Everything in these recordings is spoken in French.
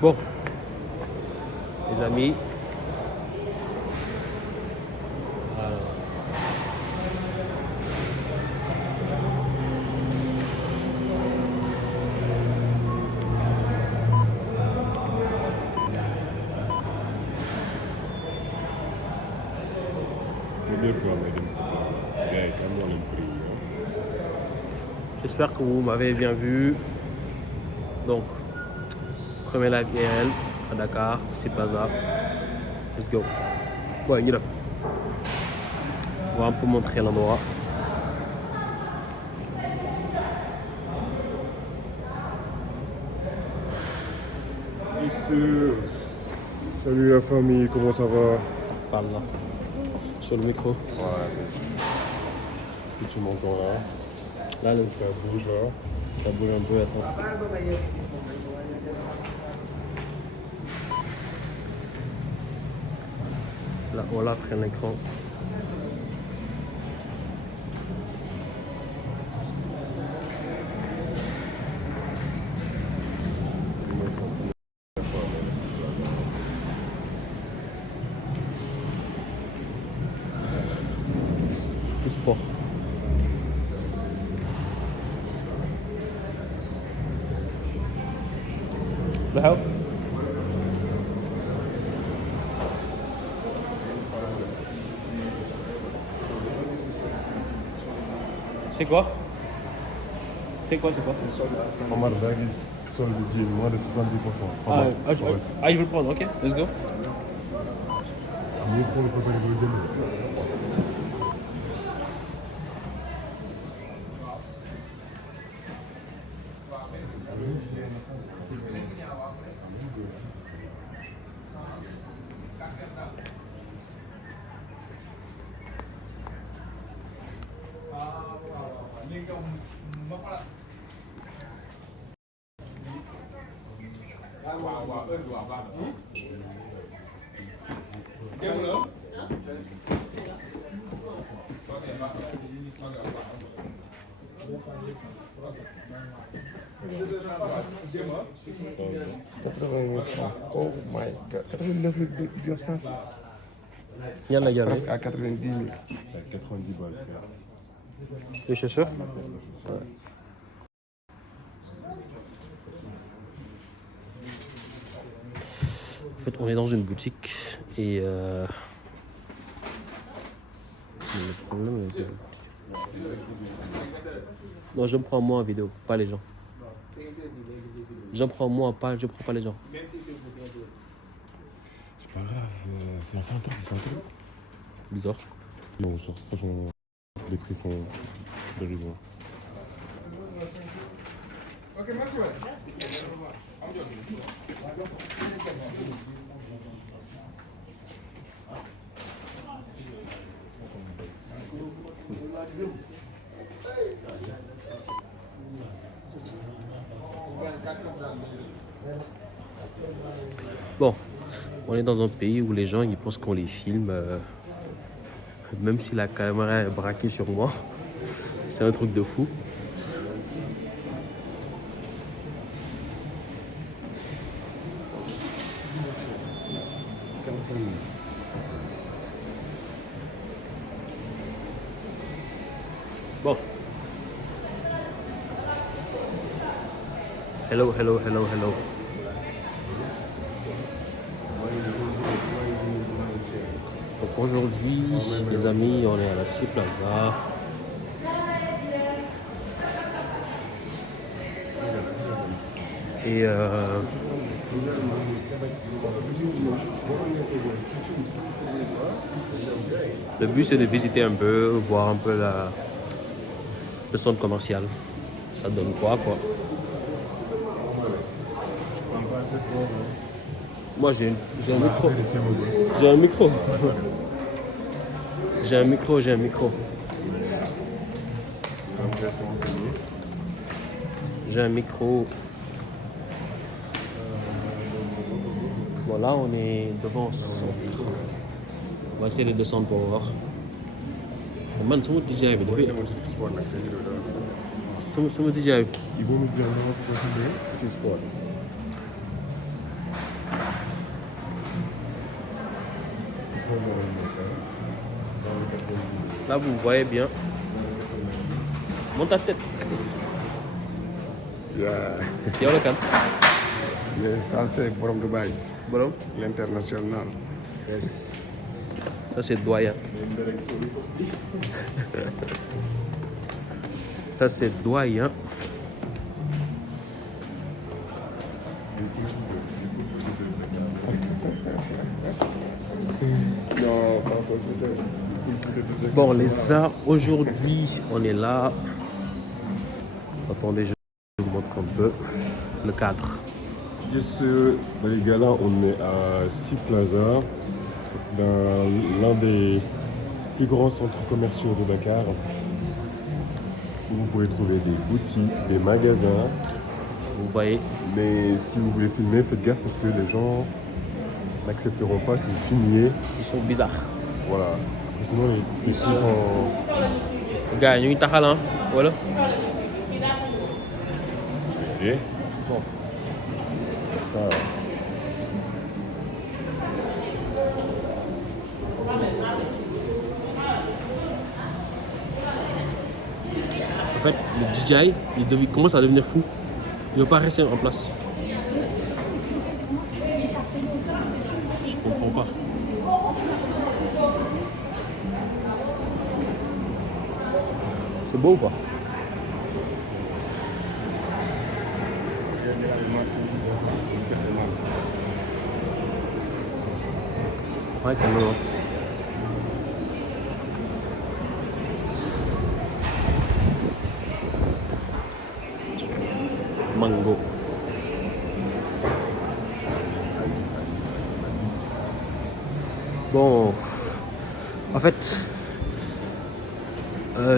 Bon, les amis. J'espère que vous m'avez bien vu. Donc, premier live IRL à Dakar, c'est Plaza. Let's go. Ouais, il est là. On va un peu montrer l'endroit. Salut la famille, comment ça va? Parle là. Sur le micro. Ouais. Est-ce que tu m'entends là? Là, Ça bouge là. ça bouge un peu, attends. Là, voilà, après l'écran. Tout sport. Là. C'est quoi? C'est quoi? Omar Zaghi, solde de jean, moins de 70%. Ah, il veut le prendre, ok, let's go. Mieux pour le côté de Oh my god, 89,900. Il y en a gagné. Presque à 90 000. C'est à 90 balles, frère. Les chaussures? Ouais. En fait, on est dans une boutique et le problème est que... Non, je me prends moi en vidéo, pas les gens. Je prends moi, je prends pas les gens. C'est pas grave, c'est un centre, Bizarre. Non, franchement, les prix sont dérisoires. Ok, merci. Bon, on est dans un pays où les gens ils pensent qu'on les filme, même si la caméra est braquée sur moi. C'est un truc de fou. Bon. Hello. Donc aujourd'hui, les amis, on est à la C Plaza. Et le but c'est de visiter un peu, voir un peu le centre commercial. Ça donne quoi? Moi j'ai un micro. J'ai un micro. Voilà, on est devant le centre. On va essayer de descendre pour voir. Man, sama DJI bi dafay sama DJI bi. Ils vont nous dire non, c'est du sport. Là, vous voyez bien. Monte ta tête. Yeah. Yow la kan. Mais ça, c'est Borom Dubaï, Borom. l'international. Yes. Ça, c'est doyen. Ça, c'est doyen. Non, pas Bon, les arts, aujourd'hui, on est là. Attendez, je vous montre un peu le cadre. Yes, les gars, là, on est à Sea Plaza, dans l'un des plus grands centres commerciaux de Dakar, où vous pourrez trouver des boutiques, des magasins. Vous voyez. Mais si vous voulez filmer, faites gaffe parce que les gens n'accepteront pas que vous filmiez. Ils sont bizarres. Voilà. Sinon, les prix sont... Gars, ñu ngi taxal hein, voilà. Et Bon. ça... En fait, le DJI, il commence à devenir fou. Il ne veut pas rester en place. Je comprends pas. C'est beau ou pas? Ouais, quand même. Mango. Bon, en fait,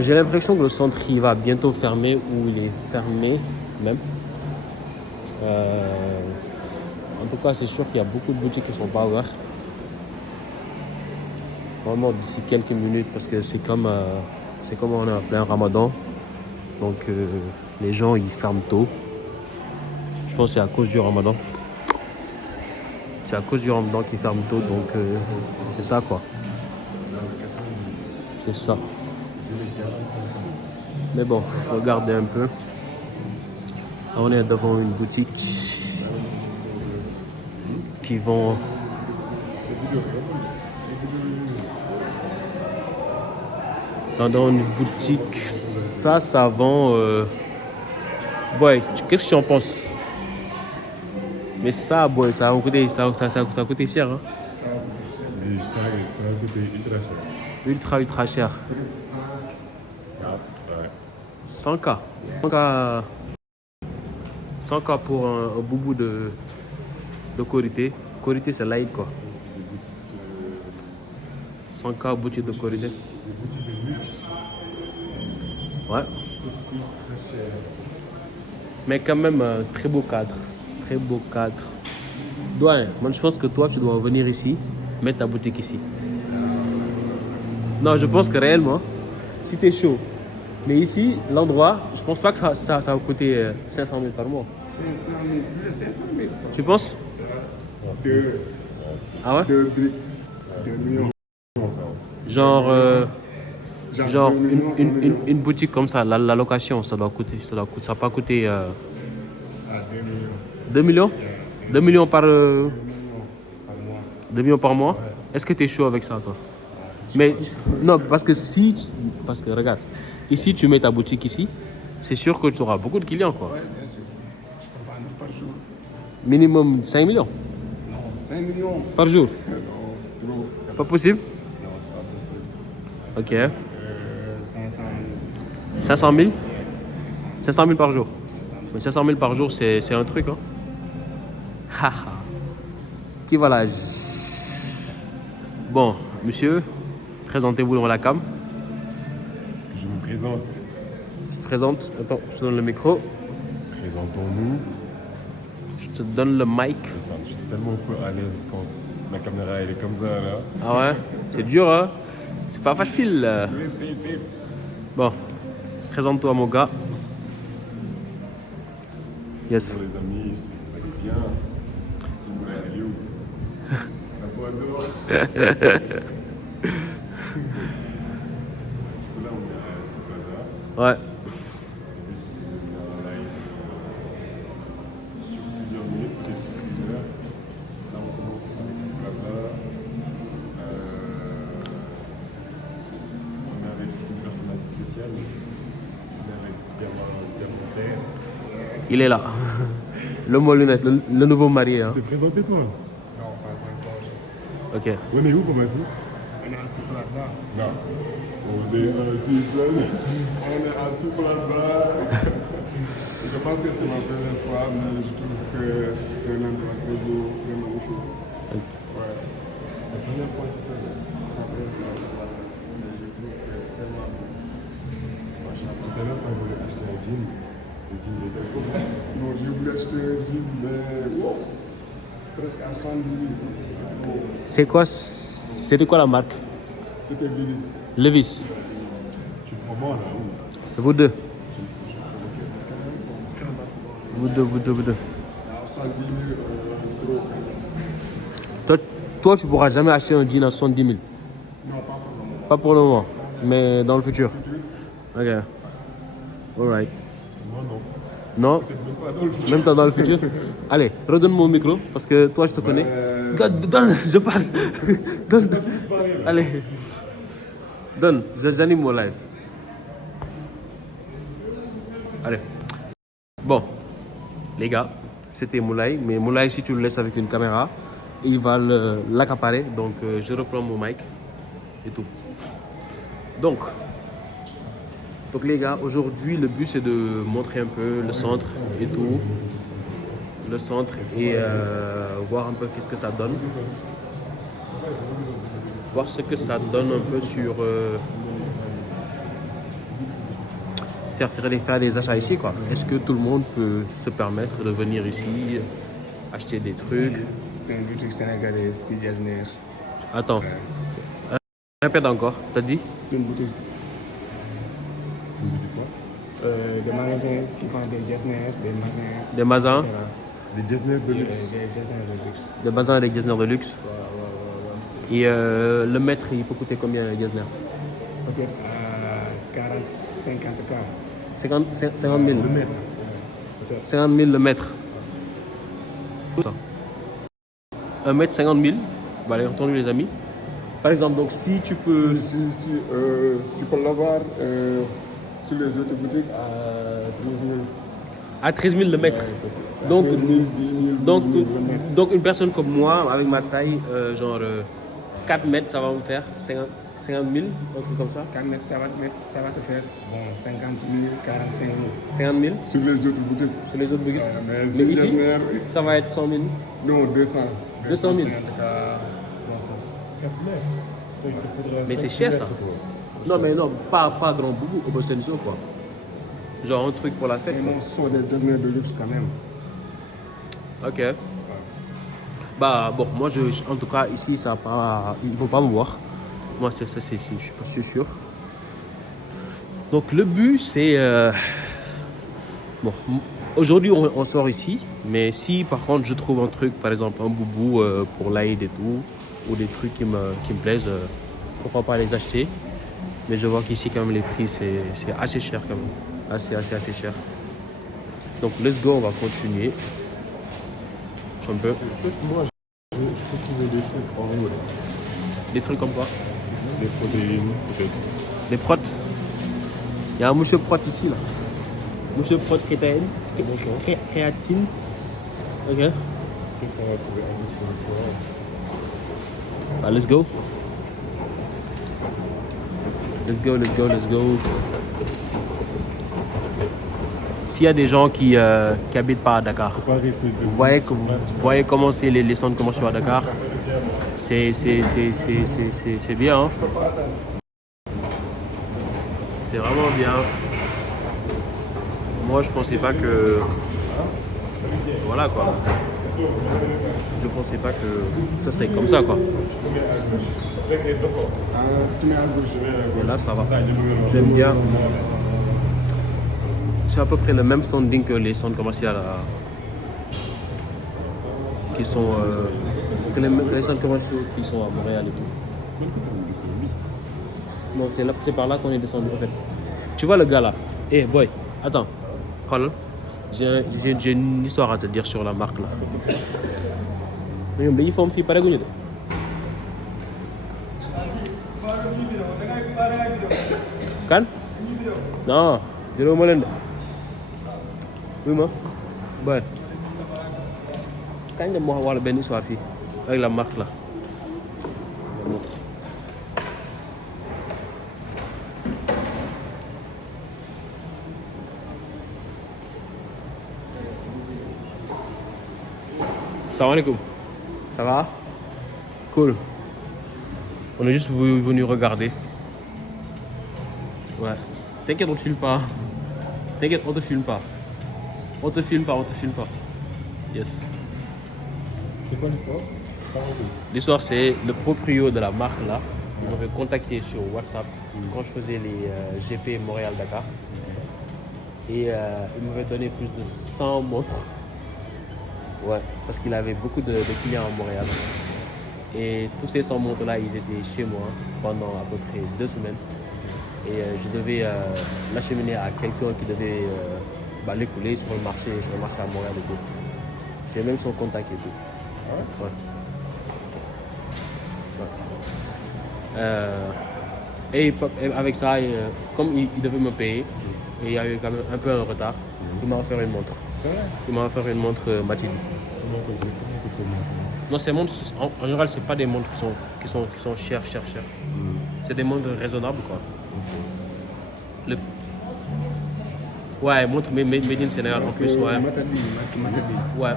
j'ai l'impression que le centre il va bientôt fermer ou il est fermé même. En tout cas, c'est sûr qu'il y a beaucoup de boutiques qui ne sont pas ouvertes. Vraiment d'ici quelques minutes parce que c'est comme on est en plein Ramadan. Donc les gens ils ferment tôt. Je pense que c'est à cause du Ramadan. C'est à cause du Ramadan qu'ils ferment tôt, donc c'est ça quoi. C'est ça. Mais bon, regardez un peu. On est devant une boutique qui vend dans une boutique. Ça vend. Boy, qu'est-ce que tu en penses? Mais ça, boy, ça a coûté cher. Hein? Mais ça a coûté ultra cher. Ultra cher. Ouais. 100K. 100K pour un boubou de Korité. Korité, c'est light quoi. 100K boutique de Korité. Des boutiques de luxe. Ouais. Très cher. Mais quand même, très beau cadre. Très beau cadre. Doyen, moi je pense que toi, tu dois venir ici, mettre ta boutique ici. Non, je pense que réellement, si t'es chaud. Mais ici, l'endroit, je pense pas que ça va coûter 500 000 par mois. 500 000, plus de 500 000. Tu penses? Ah ouais? 2 briques. 2 millions. Genre millions, une boutique comme ça, la location, ça va pas coûter 2 millions. 2 millions? 2 millions par 2 millions par 2 millions par mois. mois? Ouais. Est-ce que tu es chaud avec ça, toi? Mais non, parce que parce que regarde, ici tu mets ta boutique ici, c'est sûr que tu auras beaucoup de clients quoi. Ouais, bien sûr. Je peux vendre par jour. Minimum 5 millions Non, 5 millions. par jour. Non, c'est trop. Pas possible? Non, c'est pas possible. Ok. 500 000. 500 000? Ouais, 500 000 par jour. Mais 500 000 par jour, c'est un truc, hein. Haha. Qui va là? Bon, monsieur, présentez-vous devant la cam. Je vous présente. Je te présente. Attends, je te donne le micro. Présentons-nous. Je te donne le mic. Je suis tellement peu à l'aise quand ma caméra elle est comme ça là. Ah ouais? C'est dur, hein? C'est pas facile. Bon, présente-toi, mon gars. Yes. Bonjour les amis, vous allez bien? Si vous voulez aller où? La boîte d'or. Ouais. Plusieurs minutes, peut-être une heure. Là, on commence avec le plaza. On est avec une personne assez spéciale. On est avec Pierre. Il est là. L'homme aux lunettes, le nouveau marié. Hein. Tu t'es présenté toi? Non, pas encore. Ok. Oui, mais où pour passer? On est à Sea Plaza. Non. On est à Sea Plaza. On est à Sea Plaza. Je pense que c'est ma première fois, mais je trouve que c'est un endroit très beau, très magnifique. Ouais. C'est la première fois ici, c'est la première fois à Sea Plaza. Mais je trouve que c'est tellement beau. Tout à l'heure, quand je voulais acheter un jean, le jean était beau. Non, j'ai voulu acheter un jean, mais wow, presque à 110 000. C'est beau. C'est quoi, c'était quoi la marque? C'était Levis. Levis. Tu es vraiment là où? Vous deux. Vous deux. Toi, tu pourras jamais acheter un jean à 70 000. Non, pas pour le moment. Pas pour le moment, mais dans le futur. Ok. Alright. Moi, non. Non? Peut-être même pas dans le futur. Même pas dans le futur? Allez, redonne-moi le micro, parce que toi, je te connais. Donne, je parle. Donne. Allez. Donne, j'anime mon live. Allez. Bon, les gars, c'était Moulay. Mais Moulay, si tu le laisses avec une caméra, il va l'accaparer. Donc, je reprends mon mic et tout. Donc les gars, aujourd'hui, le but, c'est de montrer un peu le centre et tout. Le centre et voir un peu qu'est-ce que ça donne. Voir ce que ça donne un peu sur... faire des achats ici, quoi. Est-ce que tout le monde peut se permettre de venir ici, acheter des trucs? C'est une boutique sénégalaise, c'est Getzner. Attends, répète encore, t'as dit? C'est une boutique. Vous me dites quoi? Des magasins qui font des Getzner, Des magasins? etc. Les Getzner de luxe. Des Getzner de luxe. Des magasins avec Getzner de luxe. Ouais. Et le mètre, il peut coûter combien, Getzner? Peut-être à 40, 50 K. 50 000. Le mètre. Peut-être. 50 000 le mètre. 1 mètre 50 000. Bah, allez, entendu les amis. Par exemple, donc si tu peux... Si, tu peux l'avoir sur les autres boutiques à 13 000. À 13 000 le mètre. Ouais, Donc, 13 000, 10 000, donc, 12 000 le mètre. donc une personne comme moi, avec ma taille, genre 4 mètres, ça va me faire 50 000, un truc comme ça. 4 mètres, ça va te faire bon, 50 000, 45 000. 50 000 Sur les autres boutiques. sur les autres boutiques. Mais Mais c'est ici, Getzner. ça va être 100 000. Non, 200. 200 000. 50 K, bon, ça. 4 mètres. Mais c'est cher, ça. Non, mais non, pas grand boubou, au Bosenzo, quoi. Genre un truc pour la fête. Et non, ce sont des Getzner de luxe quand même. Ok. Bah bon, moi en tout cas ici ça pas, ils vont pas me voir. Moi je suis pas sûr. Donc le but c'est bon, aujourd'hui on sort ici, mais si par contre je trouve un truc, par exemple un boubou pour l'Aïd et tout, ou des trucs qui me plaisent, pourquoi pas les acheter. Mais je vois qu'ici quand même les prix c'est assez cher quand même, assez cher. Donc let's go, on va continuer. Un peu. Moi, je peux trouver des trucs en haut. Là. Des trucs comme quoi? Des protéines, peut-être. Des protes. Il y a un monsieur prot ici là. Monsieur prot créatine. Créatine. Ok. Peut-être qu'on va trouver un autre pour le soir. Ah, let's go. Let's go. S'il y a des gens qui habitent pas à Dakar, Faut pas rester debout. vous voyez comment c'est les centres commerciaux à Dakar. C'est bien. Hein? C'est vraiment bien. Moi, je pensais pas que... Voilà quoi. Je pensais pas que ça serait comme ça quoi. Et là, ça va. J'aime bien. C'est à peu près le même standing que les centres commerciaux qui sont que les centres commerciaux qui sont à Montréal et tout. Non, c'est par là qu'on est descendu en fait. Tu vois le gars là, Eh boy, attends. Xoolal, j'ai une histoire à te dire sur la marque là. Mais ñoom dañuy fomm fii pare guñu de. Kan? Non, jëloo ma leen de. Oui ma. Boy. Kañ dem moo wax wala benn histoire fii avec la marque là. Je montre. Salam alaikum. Ça va? Cool. On est juste venu regarder. Ouais. T'inquiète, on te filme pas. T'inquiète, on te filme pas. On te filme pas, on te filme pas. Yes. C'est quoi l'histoire? L'histoire, c'est le proprio de la marque là. Il m'avait contacté sur WhatsApp quand je faisais les GP Montréal-Dakar. Et il m'avait donné plus de 100 montres. Ouais, parce qu'il avait beaucoup de clients à Montréal. Et tous ces 100 montres-là, ils étaient chez moi pendant à peu près 2 semaines. Et je devais l'acheminer à quelqu'un qui devait l'écouler sur le marché à Montréal et tout. J'ai même son contact et tout. Ouais. Et avec ça, comme il devait me payer, et il y a eu quand même un peu un retard, il m'a offert une montre. C'est vrai? Il m'a offert une montre Matidi. Comment coûte cette montre? Non, ces montres, en général, c'est pas des montres qui sont chères. C'est des montres raisonnables, quoi. Ouais, montre made in Sénégal en plus, ouais. Matadi. Ouais.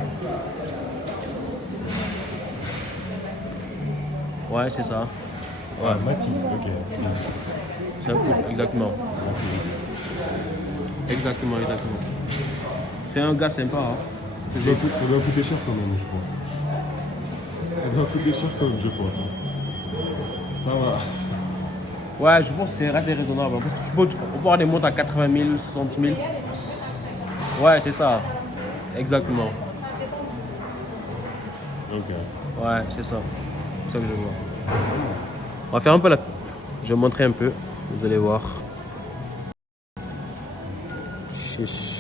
Ouais, c'est ça. Ouais. Ah, Mati, ok. C'est un couple, exactement. Exactement. C'est un gars sympa, hein. Ça doit coûter cher quand même, je pense. Ça doit coûter cher quand même, je pense. Ça va. Ouais, je pense que c'est assez raisonnable. Parce que on peut avoir des montres à 80 000, 60 000. Ouais, c'est ça. Exactement. Ok. Ouais, c'est ça. C'est ça que je vois. On va faire un peu la... Je vais montrer un peu. Vous allez voir. Chiche.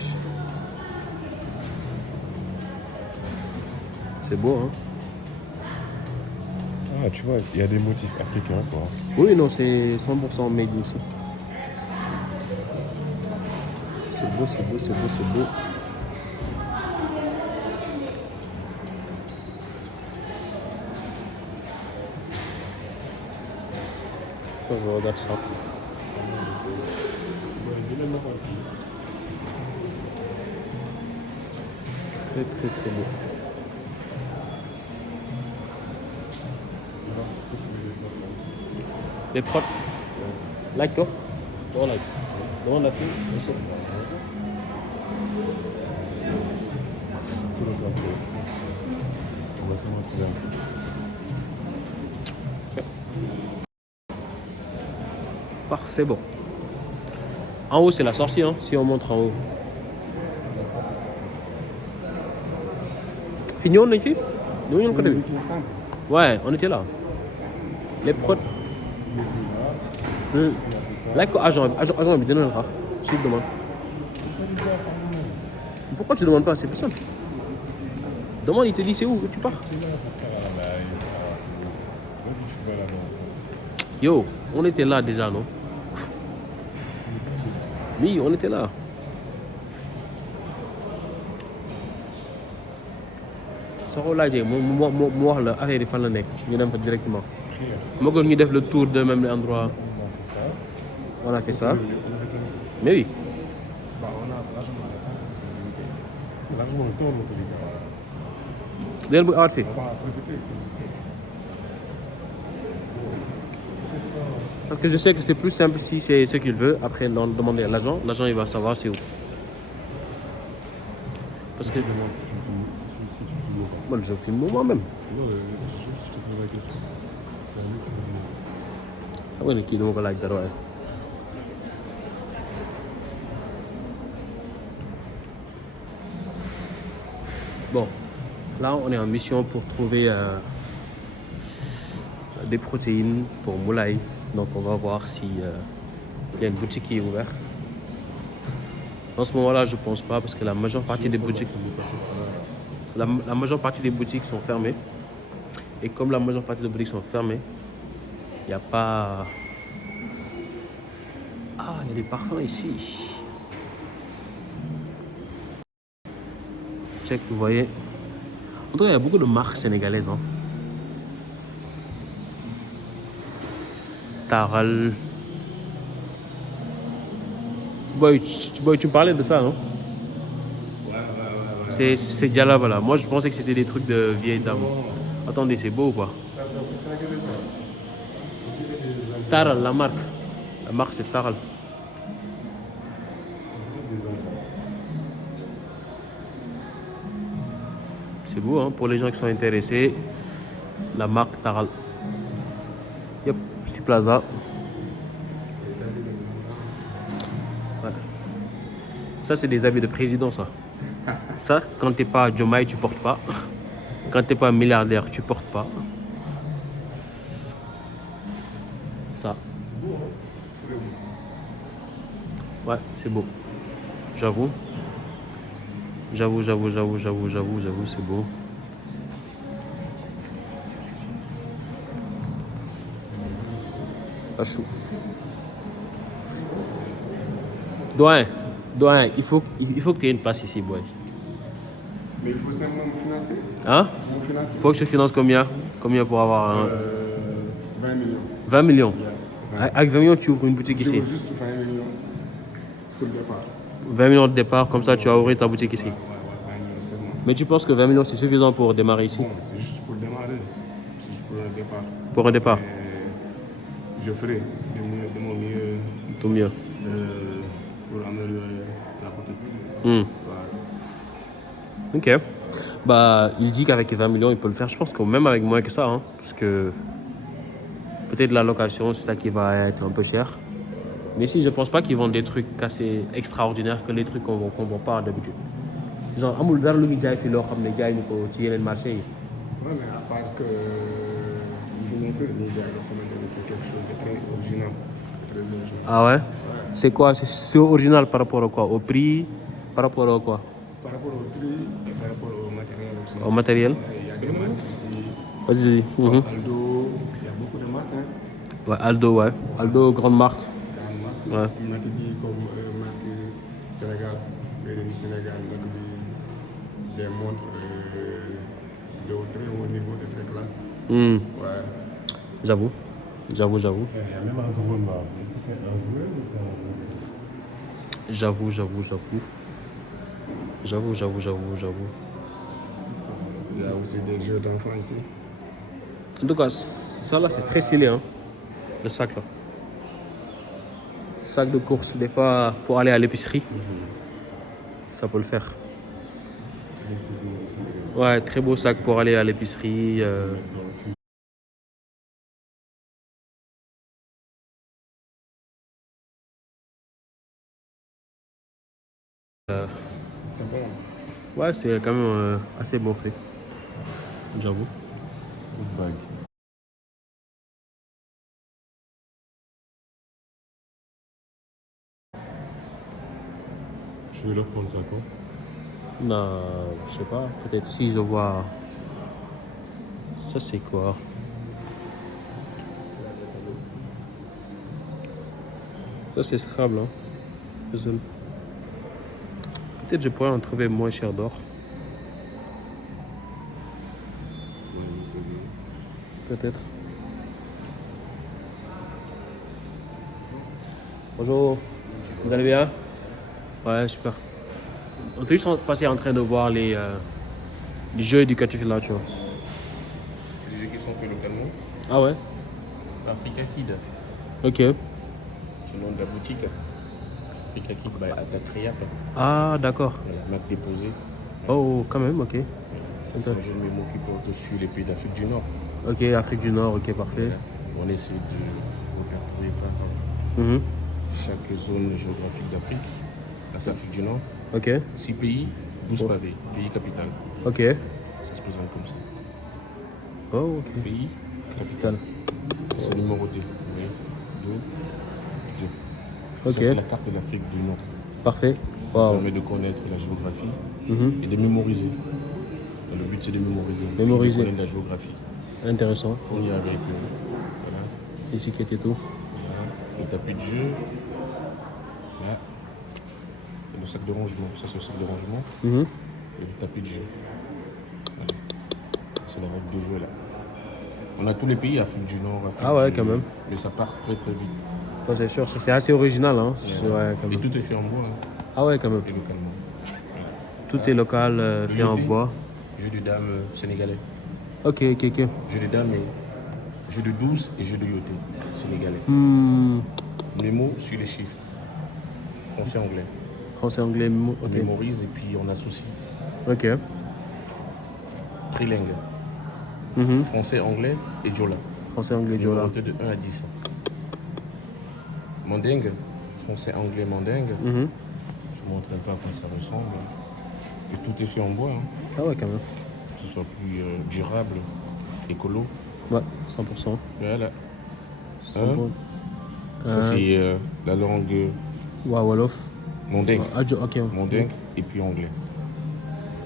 C'est beau, hein? Ah, tu vois, il y a des motifs africains, quoi. Oui, non, c'est 100% made ici. C'est beau. Quand je regarde ça. Très beau. Les prods. Like toi? Don't like. Don't like you? Yes, sir. Parfait, bon. En haut, c'est la sortie, hein, si on montre en haut. Fini, on est ici? Nous, on connaît. Ouais, on était là. Les prods. Like ko agent bi dina la xaar s'il demande. Pourquoi tu demandes pas? C'est plus simple. Demande, il te dit c'est où tu pars. Yo, on était là déjà, non? Oui, on était là. soo ko laajee mu wax la affaire yi fan la nekk ñu dem fa directement. moo gën ñu def le tour de même endroit. On a fait ça. Mais oui. Dès le bout fait. Parce que je sais que c'est plus simple si c'est ce qu'il veut. Après, on demander à l'agent. L'agent, il va savoir c'est où. Parce que... Moi, je filme moi-même. Ah ouais, mais qui ne like that, ouais. Bon, là on est en mission pour trouver des protéines pour Moulay. Donc on va voir si y a une boutique qui est ouverte. En ce moment-là, je pense pas parce que la majeure partie des boutiques, la majeure partie des boutiques sont fermées. Et comme la majeure partie des boutiques sont fermées, il n'y a pas... Ah, il y a des parfums ici. Check, vous voyez. En tout cas, il y a beaucoup de marques sénégalaises. Hein. Taral. Boy, tu me parlais de ça, non? Ouais. C'est Dialaba là. Moi, je pensais que c'était des trucs de vieilles dames. Attendez, c'est beau ou pas? Taral, la marque. La marque, c'est Taral. C'est beau, hein, pour les gens qui sont intéressés. La marque Taral. Yep, c'est Plaza. Ouais. Ça, c'est des habits de président, ça. Ça, quand t'es pas Diomaye, tu portes pas. Quand t'es pas milliardaire, tu portes pas. Ça. Ouais, c'est beau. J'avoue. J'avoue, c'est beau. Pas chou. Doyen, il faut que tu aies une place ici, boy. Mais il faut simplement me financer. Hein? Me financer. Faut que je te finance combien? Combien pour avoir un... 20 millions. 20 millions. Yeah. Avec 20 millions, tu ouvres une boutique Je ici. veux juste 20 millions pour le départ. 20 millions de départ, comme ça tu vas ouvrir ta boutique ici. Ouais, 20 millions seulement. Mais tu penses que 20 millions c'est suffisant pour démarrer ici? Bon, c'est juste pour démarrer. C'est juste pour un départ. Pour un départ? Je ferai de mon mieux. Tout mieux. Pour améliorer la boutique. Hmm. Ouais. Ok. Bah, il dit qu'avec 20 millions, il peut le faire. Je pense que même avec moins que ça, hein, parce que peut-être la location, c'est ça qui va être un peu cher. Mais si, je pense pas qu'ils vendent des trucs assez extraordinaires que les trucs qu'on voit pas d'habitude. Genre, amul dara lu ñu jaay fi loo xam ne jaay ñu ko ci yeneen marché yi. Ouais, mais à part que je n'ai que les gars, c'est quelque chose de très original. Très original. Ah ouais? Ouais. C'est quoi? C'est original par rapport à quoi? Au prix? Par rapport à quoi? Par rapport au prix et par rapport au matériel aussi. Au matériel? Ouais, il y a des marques ici. Vas-y. Comme Aldo, il y a beaucoup de marques. Hein. Ouais, Aldo, ouais. Aldo, grande marque. Grande marque. Ouais. On a dit comme marque Sénégal, du Sénégal, donc des montres de très haut niveau, de très classe. Hmm. Ouais. J'avoue. Il y a même un drone là. Est-ce que c'est un jouet ou c'est un jouet? J'avoue. Il y a aussi des jeux d'enfants ici. En tout cas, ça là, c'est très stylé, hein. Le sac là. Sac de course, des fois, pour aller à l'épicerie. Ça peut le faire. Ouais, très beau sac pour aller à l'épicerie. C'est bon. Ouais, c'est quand même assez bon fait. J'avoue. Good bag. Je vais leur prendre ça quand? Non, je sais pas. Peut-être si je vois. Ça, c'est quoi? Ça, c'est Scrabble, hein. Puzzle. Peut-être je pourrais en trouver moins cher d'or. Peut-être. Bonjour. Vous allez bien? Ouais, super. On était juste passé en train de voir les jeux éducatifs là, tu vois. C'est des jeux qui sont faits localement. Ah ouais? Africa Kid. Ok. C'est le nom de la boutique. Africa Kid by Atakriap. Ah, d'accord. La marque déposée. Oh, quand même, ok. Ça, c'est un jeu de mémoire qui porte sur les pays d'Afrique du Nord. Ok, Afrique du Nord, ok, parfait. On essaie de regarder par chaque zone géographique d'Afrique. Là, c'est l'Afrique du Nord. Ok. 6 pays, 12 pavés, pays capitales. Ok. Ça se présente comme ça. Oh, ok. Pays, Capitale. c'est numéroté. Oui. 2. Ok. Ça, c'est la carte de l'Afrique du Nord. Parfait. Wow. permet de connaître la géographie Mhm. et de mémoriser. Et le but, c'est de mémoriser. Mémoriser. De connaître la géographie. Intéressant. On y est avec voilà, Étiquette et tout. voilà, le tapis de jeu. Là. Et le sac de rangement. Ça, c'est le sac de rangement. Mhm. Et le tapis de jeu. Voilà. C'est la règle de jeu là. On a tous les pays, Afrique du Nord, Afrique Ah ouais, du... quand même. Mais ça part très très vite. Ouais, c'est sûr, c'est assez original. Hein. C'est- ouais, quand Et même. tout est fait en bois, hein, Ah ouais, quand même. et localement. Tout est local, fait en yoté. bois. Jeu de dames sénégalais. Ok, ok, ok. Jeu de dames et jeu de 12 et jeu de yoté sénégalais. Hmm. Mémo sur les chiffres. Français, anglais. Français, anglais, On ok. mémorise et puis on associe. Ok. Trilingue. Mhm. Français, anglais et Djola. Français, anglais, Diola. Numéroté de 1 à 10. Mandingue. Français, anglais, mandingue. Mhm. Je montre un peu à quoi ça ressemble. Et tout est fait en bois, hein, Ah ouais, quand même. que ce soit plus durable, écolo. Ouais, 100%. Voilà. C'est Hein? bon. Ça, c'est la langue Ouais, Wolof. mandingue. Ah, ok. Mandingue et puis anglais.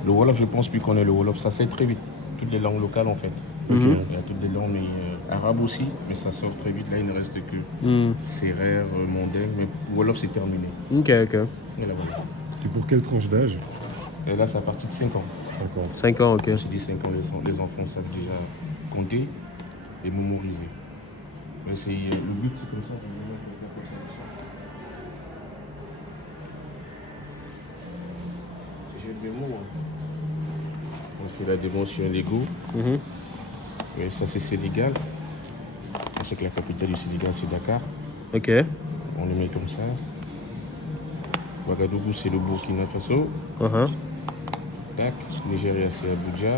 Le Wolof, je pense plus qu'on est le Wolof, ça sert très vite. Toutes les langues locales en fait. Mhm. Il y a toutes les langues, mais arabes aussi, mais ça sort très vite. Là, il ne reste que Hmm. Sérère, mandingue, mais Wolof c'est terminé. Ok, ok. Et là, voilà. C'est pour quelle tranche d'âge? Et là, c'est à partir de 5 ans. 5 ans. 5 ans, ok. J'ai dit 5 ans, les enfants savent déjà compter et mémoriser. Mais c'est, le but, c'est comme ça, je vais mettre comme ça. C'est jeu de mémo. Hein. On fait la démo sur un Lego. Mhm. Mais ça, c'est Sénégal. On sait que la capitale du Sénégal, c'est Dakar. Ok. On le met comme ça. Ouagadougou, c'est le Burkina Faso. Uh-huh. Tac. Nigeria, c'est Abuja.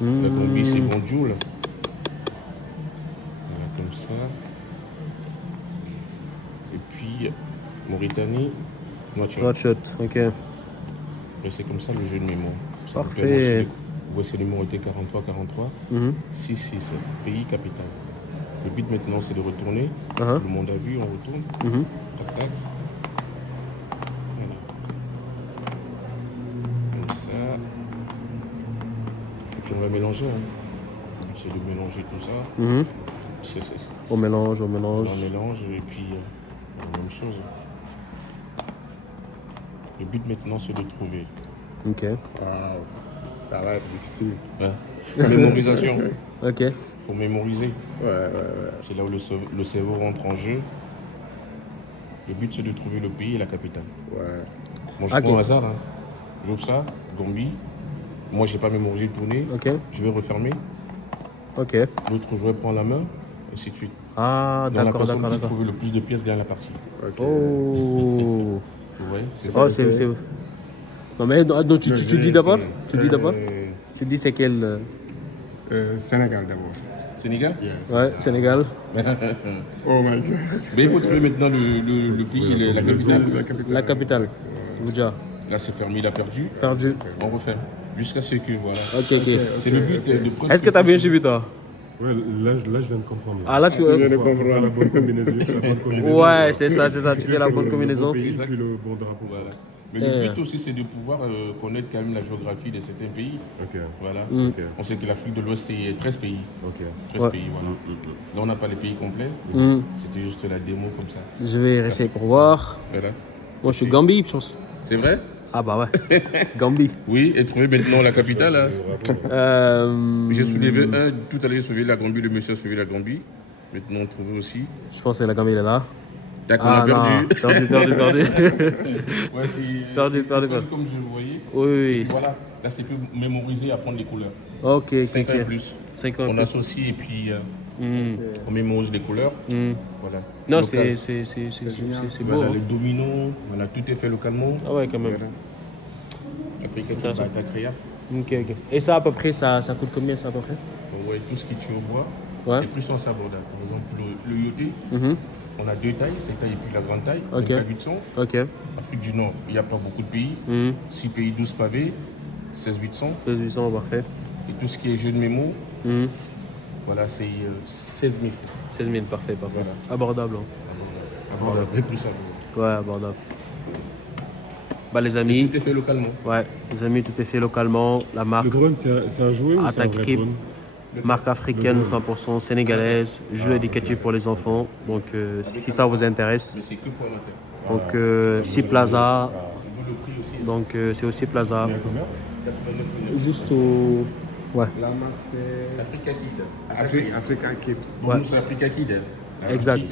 Hmm. La Gambie, c'est Banjul. Voilà, comme ça. Et puis, Mauritanie, Nouakchott. Nouakchott, ok. Et c'est comme ça le jeu de mémoire. Ça vous Parfait. permet aussi voici le numéro 43-43. Mhm. 6-6, pays, capitale. Le but maintenant, c'est de retourner. Uh-huh. Tout le monde a vu, on retourne. Mhm. Tac, tac. Voilà. Comme ça. Et puis on va mélanger. Hein. C'est de mélanger tout ça. Mhm. C'est On mélange, on on mélange. mélange et puis la même chose. Le but maintenant, c'est de trouver. Ok. Waouh, ça va être difficile. Ouais. Mémorisation. Ok. Pour mémoriser. Ouais. C'est là où le cerveau rentre en jeu. Le but, c'est de trouver le pays et la capitale. Ouais. Moi, je Ok. prends au hasard. Hein. J'ouvre ça, Gambie. Moi, j'ai pas mémorisé le tourner. Ok. Je vais refermer. Ok. L'autre joueur prend la main, et ainsi de suite. Ah, Donc, la d'accord, personne d'accord, qui d'accord. trouve le plus de pièces gagne la partie. Ok. Oh. Vous voyez? C'est Oh, ça. c'est. Non, mais non, tu dis d'abord? Tu dis d'abord? Euh, Tu dis c'est quel. Sénégal d'abord. Sénégal? Yes. Ouais, Sénégal. Oh my god. Mais il faut trouver maintenant le pays et la capitale. La capitale. Abuja. Là, c'est fermé, il a perdu. Perdu. On refait. Jusqu'à ce que, voilà. Ok, ok. C'est le but de presque. Est-ce que t'as bien suivi, toi? Ouais, là, je viens de comprendre. Ah, là, tu. Tu viens de Faut avoir comprendre. la bonne combinaison. Ouais, c'est ça, c'est ça. Tu fais la bonne combinaison. Le bon pays, Exact. puis le bon drapeau. Voilà. Mais le but aussi, c'est de pouvoir connaître quand même la géographie de certains pays. Ok. Voilà. Mm. Ok. On sait que l'Afrique de l'Ouest, c'est 13 pays. Ok. 13 Ouais. pays, voilà. Là, on n'a pas les pays complets. Hmm. C'était juste la démo comme ça. Je vais essayer pour voir. Voilà. Moi, je suis Gambie, je pense. C'est vrai? Ah, bah ouais. Gambie. Oui, et trouver maintenant la capitale. Hein. J'ai soulevé un, tout à l'heure, j'ai soulevé la Gambie, le monsieur a soulevé la Gambie. Maintenant, on trouve aussi. Je pense que la Gambie, elle est là. Tac, on Ah, a non. perdu. Perdu. Ouais, c'est Perdu. comme je le voyais. Oui. Voilà, là, c'est que mémoriser, apprendre les couleurs. Ok, 5 ans et ok. plus. 5 ans et On plus. associe et puis Hmm. on mémorise les couleurs. Hmm. Voilà. Non, Local. c'est beau. Voilà, Hein. les dominos, voilà, tout est fait localement. Ah ouais, quand même. Voilà. Africain qui Intéressant. va être agréable. Ok, ok. Et ça, à peu près, ça coûte combien, ça, à peu près? On voit tout ce qui tue au bois. Ouais. Et plus on s'aborde. Par exemple, le yoté, Mhm. on a 2 tailles, cette taille et puis la grande taille. Ok. 800. Ok. Afrique du Nord, il n'y a pas beaucoup de pays. Hmm. 6 pays, 12 pavés, 16 800. 800, parfait. Et tout ce qui est jeu de mémo, Hmm. voilà, c'est 16 000 francs. 16 000, parfait. Voilà. Abordable. Hein. Abordable. Et plus abordable. Ouais, abordable. Bah, les amis, Tout est fait localement. ouais, les amis, tout est fait localement. La marque Le drone, c'est un jouet ou c'est un Attaque vrai Crip, drone? marque africaine Le drone. 100% sénégalaise, jeu éducatif pour les enfants. Donc, si ça vous intéresse, Mais c'est que pour amateur. donc Sea Plaza, D'où le prix aussi. donc c'est aussi Plaza, Il y a combien? 89,9. juste au, ouais, La marque c'est Africa Kid. Africa Kid. Bon, Ouais. nous, c'est Africa Kid. Exact. Kid,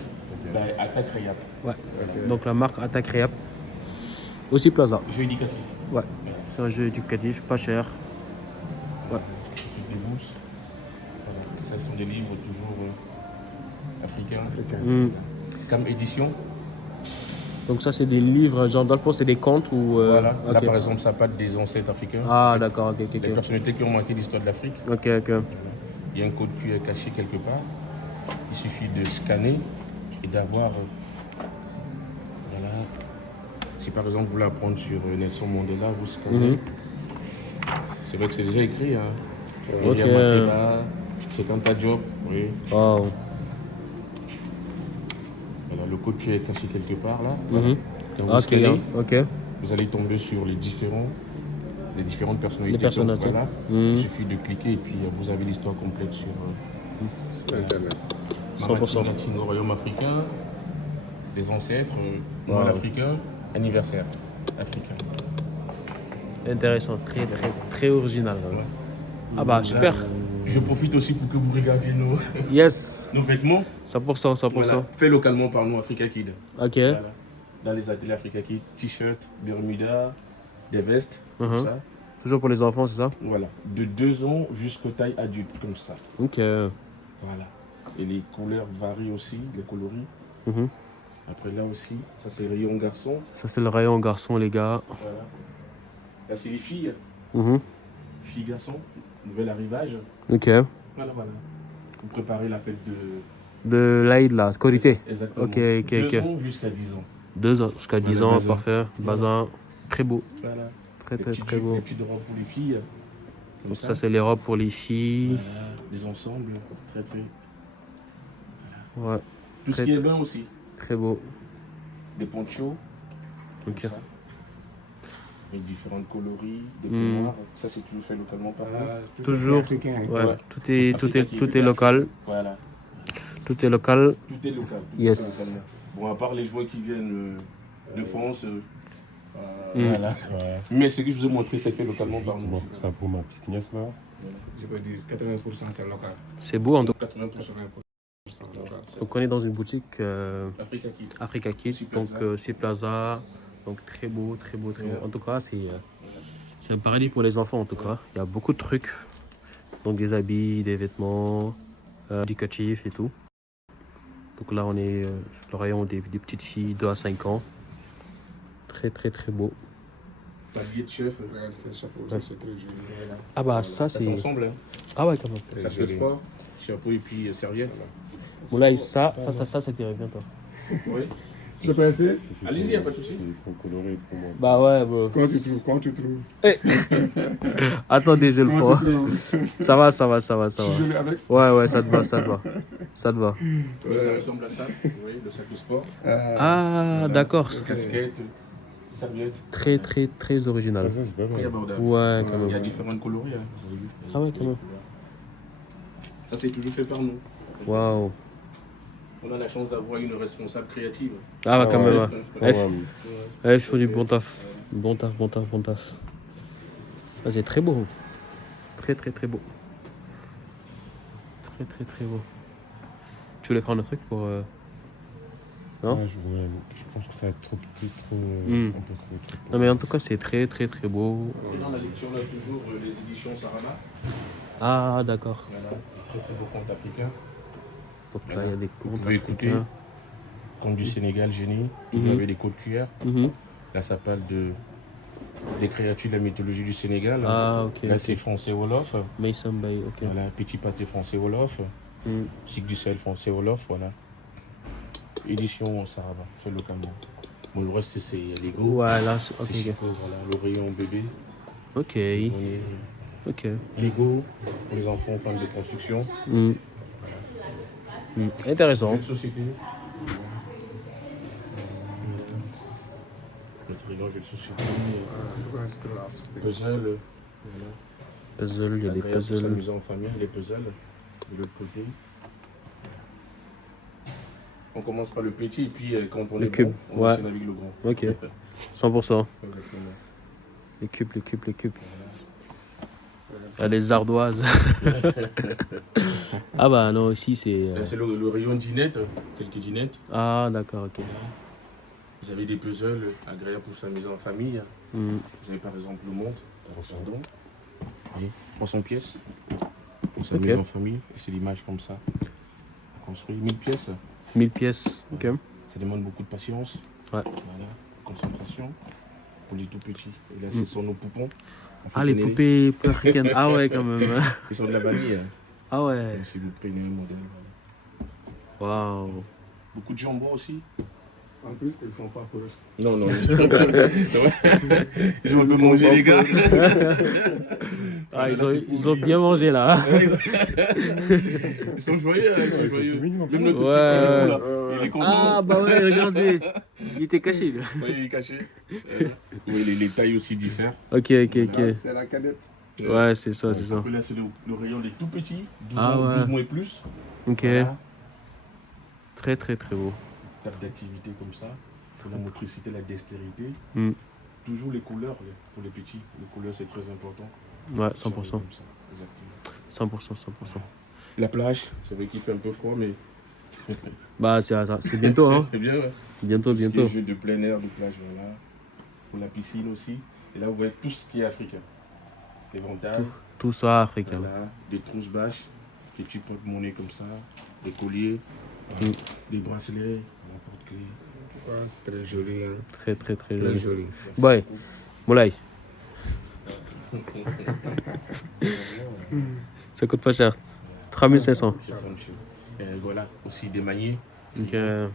bah, Attaque Réap. ouais. Ok. Donc la marque Attaque Réap, aussi Plaza. Jeu éducatif. Ouais, c'est un jeu éducatif, pas cher. Ouais. Toutes les bourses. Voilà. Ça sont des livres toujours africains. Africain. Comme édition. Donc ça c'est des livres, genre dans le fond c'est des contes ou... Voilà. Là, ok. par exemple, ça part des ancêtres africains. Ah d'accord, ok, ok, Les ok. personnalités qui ont marqué l'histoire de l'Afrique. Ok, ok. Il y a un code QR caché quelque part. Il suffit de scanner et d'avoir. Voilà. Si par exemple vous voulez apprendre sur Nelson Mandela, vous scannez. Mhm. C'est vrai que c'est déjà écrit. Hein. Ok. Il y a Makeba, c'est Kanta Job. Oui. Wow. Voilà, le code QR est caché quelque part là. Mhm. Quand vous Ok, scannez, ok. vous allez tomber sur les différentes personnalités. Les personnalités. Voilà. Mhm. Il suffit de cliquer et puis vous avez l'histoire complète sur Internet. 100%. Latino, royaume africain, les ancêtres, Wow. Noël africain, anniversaire africain. Intéressant, très très très original. Ouais. Ah bah super. Je profite aussi pour que vous regardiez Yes. nos vêtements. 100%, 100%. Voilà, fait localement par nous, Africa Kid. Ok. Voilà. Dans les ateliers Africa Kid, t-shirt, bermuda, des vestes, Mhm. tout ça. Toujours pour les enfants, c'est ça? Voilà, de 2 ans jusqu'aux tailles adultes, comme ça. Ok. Voilà. Et les couleurs varient aussi, les coloris. Mhm. Après là aussi, ça c'est rayon garçon. Ça c'est le rayon garçon les gars. Voilà. Là c'est les filles, Mhm. filles garçons, nouvel arrivage. Ok. Voilà, voilà. Pour préparer la fête de. De l'Aïd là, Korité. Exactement. Ok, ok, 2 ok. ans jusqu'à 10 ans. 2 ans jusqu'à 10 Voilà, ans, bazin. parfait. Bazin. Très beau. Voilà. Très Les très petites très jupes, beau. les petites robes pour les filles. Comme Donc ça c'est les robes pour les filles. Voilà, des ensembles, très très. Ouais. Tout Très- ce qui est bain aussi. Très beau. Des ponchos, comme Ok. ça. Avec différentes coloris, des Hmm. peignoirs. Ça c'est toujours fait localement par nous. Toujours. Africain. Ouais. Ouais. Tout est Africa Kid. tout est local. Voilà. Tout est local. Tout est local. Tout Yes. est localement. Bon, à part les jouets qui viennent de France. Mm. Voilà. Ouais. Mais ce que je vous ai montré, c'est fait localement par nous. Justement, ça pour ma petite nièce là. Je peux dire 80% c'est local. C'est beau en tout cas. 80%. 80% local. Donc on est dans une boutique Africa Kid. Africa Kid, Sea donc Plaza. Sea Plaza. Donc très beau, très beau, très beau. Ouais. En tout cas, c'est un paradis pour les enfants en tout cas. Il y a beaucoup de trucs. Donc des habits, des vêtements, éducatifs et tout. Donc là on est sur le rayon des petites filles 2 à 5 ans. Très très très beau. Tablier de chef. Regarde, ce chapeau aussi, Ouais. c'est très joli. Ah bah ça Ça c'est... ensemble. Hein. Ah ouais quand même. Très Sac de joli. sport, chapeau et puis serviette. Bon là ça t'irait bien toi. Oui. Je peux essayer? Allez-y, y a pas de souci. C'est trop coloré pour moi. ça. Bah ouais bro. Quand tu trouves. Attendez je le Quand prends. tu trouves. Ça va, ça va, ça va, Je ça suis va. joli avec. Ouais ça te va, ça te va. Ça te va. Ça ressemble à ça. Vous voyez, le sac de sport. Ah Voilà. d'accord. Casquette, serviette. Très très très Ah, original. ça, c'est pas Très mal. abordable. Ouais quand Il y a même. différentes coloris. Hein. Vous avez vu. Ah ouais, quand même. Ça, c'est toujours fait par nous. Waouh. On a la chance d'avoir une responsable créative. Ah ouais quand même. ouais. Ouais. Ouais. Ouais, je fais du bon taf. Bon taf, bon taf, bon taf. Ah, c'est très beau. Très très très beau. Très très très beau. Tu voulais prendre un truc pour... Non Ouais, je pense que ça va être trop petit, trop. Hmm. Un peu trop petit. Non mais en tout cas c'est très très très beau. Et dans la lecture, on a toujours les éditions Sarama. Ah d'accord. Voilà, très très beau conte africain. Donc là il y a des Vous contes pouvez écouter. africains. Conte du Sénégal, génie. Vous Mhm. avez des codes QR. Mhm. Là, ça parle des créatures de la mythologie du Sénégal. Ah ok. Là, ok. c'est français Wolof. Mason Bay, ok. Voilà, petit pâté français Wolof. Hmm. Cycle du Sahel français Wolof, voilà. Édition Saraba, fait localement. Bon, le reste, c'est Lego. Ouais là c'est... Ok, C'est super, voilà, le rayon bébé. ok. On Ok. est Lego pour les enfants fans de construction. Hmm. Hmm. Intéressant. Jeux de société. rayon jeux de société, En tout cas, c'est très artistique. puzzle, voilà. Puzzle, il y a des Agréable pour puzzles. s'amuser en famille, les puzzles, de l'autre côté. On commence par le petit et puis quand on Le est cube, bon, on ouais. enchaîne avec le grand. Ok. 100%. Exactement. Les cubes, les cubes, les cubes. Ah, les ardoises. Ah bah non, ici c'est... Là, c'est le rayon dinette, quelques dinettes. Ah d'accord, ok. Vous avez des puzzles agréables pour s'amuser en famille. Hmm. Vous avez par exemple le montre, pardon. Oui, 300 pièces. Pour s'amuser Ok. en famille. Et c'est l'image comme ça. Construit 1000 pièces. 1000 pièces, ok. Ça demande beaucoup de patience. Ouais. Voilà, concentration. Pour les tout petits. Et là, ce sont nos poupons. On fait Ah, les pénéler. poupées africaines. Ah ouais, quand même. Ils sont de la vanille. Ah ouais. Donc, si vous prenez le modèle. Voilà. Waouh. Beaucoup de jambon aussi. En plus, ils font pas peur. Non, non. Ils ont un peu mangé, les gars. Ah, ils ont bien mangé là. Ils sont joyeux, hein, ils sont joyeux. C'était mignon. Même notre Ouais. petit Colibou, là, il est content. Ah bah ouais, regardez. Il était caché là. Oui, il est caché. Oui, les tailles aussi diffèrent. Ok, ok, ok. Ça, c'est la cadette. Ouais, c'est ça, c'est ça. Après, là, c'est le rayon des tout petits, 12, Ah ans, ouais. 12 mois et plus. Ok. Voilà. Très, très, très beau. Table d'activité comme ça. Pour la motricité, la dextérité. Hmm. Toujours les couleurs pour les petits. Les couleurs, c'est très important. Ouais, Comme 100%. ça, exactement. 100%, 100%. La plage, c'est vrai qu'il fait un peu froid, mais Bah, c'est bientôt, hein. c'est bien, ouais. Bientôt, Tout ce qui est bientôt. jeux de plein air, de plage, voilà. Pour la piscine aussi. Et là, vous voyez tout ce qui est africain. Les ventailles, Tout ça africain. voilà, des trousses bâches, des petits porte-monnaie comme ça, des colliers, Mm. des bracelets, la porte-clés. En tout cas, c'est très joli. Hein. Très, très, très Très joli. joli. Ouais. Moulay, ça coûte pas cher. 3500. C'est ça, monsieur. Voilà, aussi des maniers. Donc, Voilà.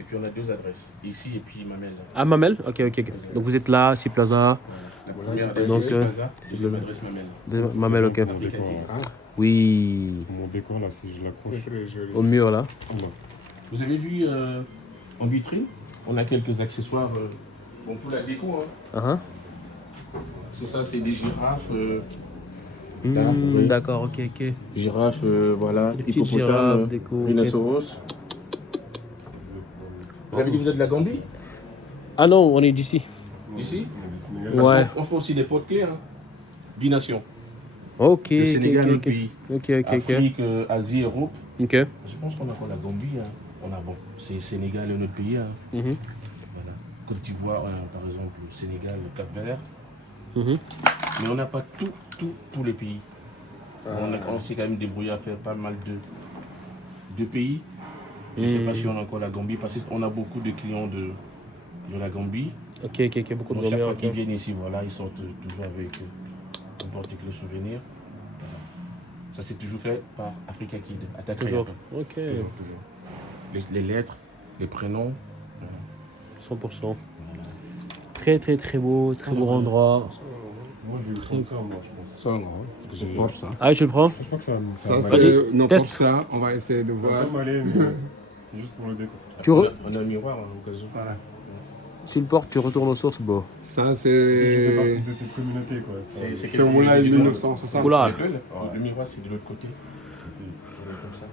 Et puis on a deux adresses, ici et puis Mamel. ah, Mamel? Ok, ok, ok. Donc vous êtes là, si Plaza. La première adresse, Donc, c'est Plaza, deuxième adresse Mamel. Mamel, ok. Mon décor, là. Ah, Oui. Mon décor là, si je l'accroche. c'est très joli. Au mur là. Non. Vous avez vu en vitrine, on a quelques accessoires bon, pour la déco. Hein. Ah, C'est ça, c'est des girafes. ah. Là, oui. D'accord, ok, ok. Girafes, voilà, Des petites girafes, déco. rhinocéros. Vous avez dit que vous êtes de la Gambie? Ah non, on est d'ici. Ici? Ouais. On fait aussi des porte-clés, hein. 10 nations. Ok, Le ok, Sénégal, ok, le ok. pays. Ok, ok, ok. Afrique, Asie, Europe. Ok. Je pense qu'on a encore la Gambie. Hein. On a bon, c'est Sénégal et notre pays. Hein. Mhm, Voilà. Côte d'Ivoire, par exemple, le Sénégal, le Cap-Vert. mhm. Mais on n'a pas tous les pays. On s'est quand même débrouillé à faire pas mal de pays. Je ne sais pas si on a encore la Gambie parce qu'on a beaucoup de clients de la Gambie. Ok, ok, ok. Beaucoup de Donc chaque Gambiens, fois ok. qu'ils viennent ici, voilà, ils sortent toujours avec un particulier souvenir. Voilà. Ça c'est toujours fait par Africa Kid. Attaque Toujours. Créateur. Ok. Toujours. Les lettres, les prénoms. Voilà. 100%. Voilà. Très, très, très beau. Très beau endroit. Moi, je vais prendre ça, moi, je pense. Ça, non, je porte ça. Ah, tu le prends? Je pense que ça Ça, va c'est m'aller. non, teste. pour ça, on va essayer de Ça voir. va m'aller, mais c'est juste pour le décor. Tu On a un miroir hein, au cas où. Voilà. Si le portes, tu retournes aux sources, bon. Ça, Je fais c'est. partie de cette communauté, quoi. C'est Moulay 1960. Oula. Le miroir c'est de l'autre côté. Comme ça.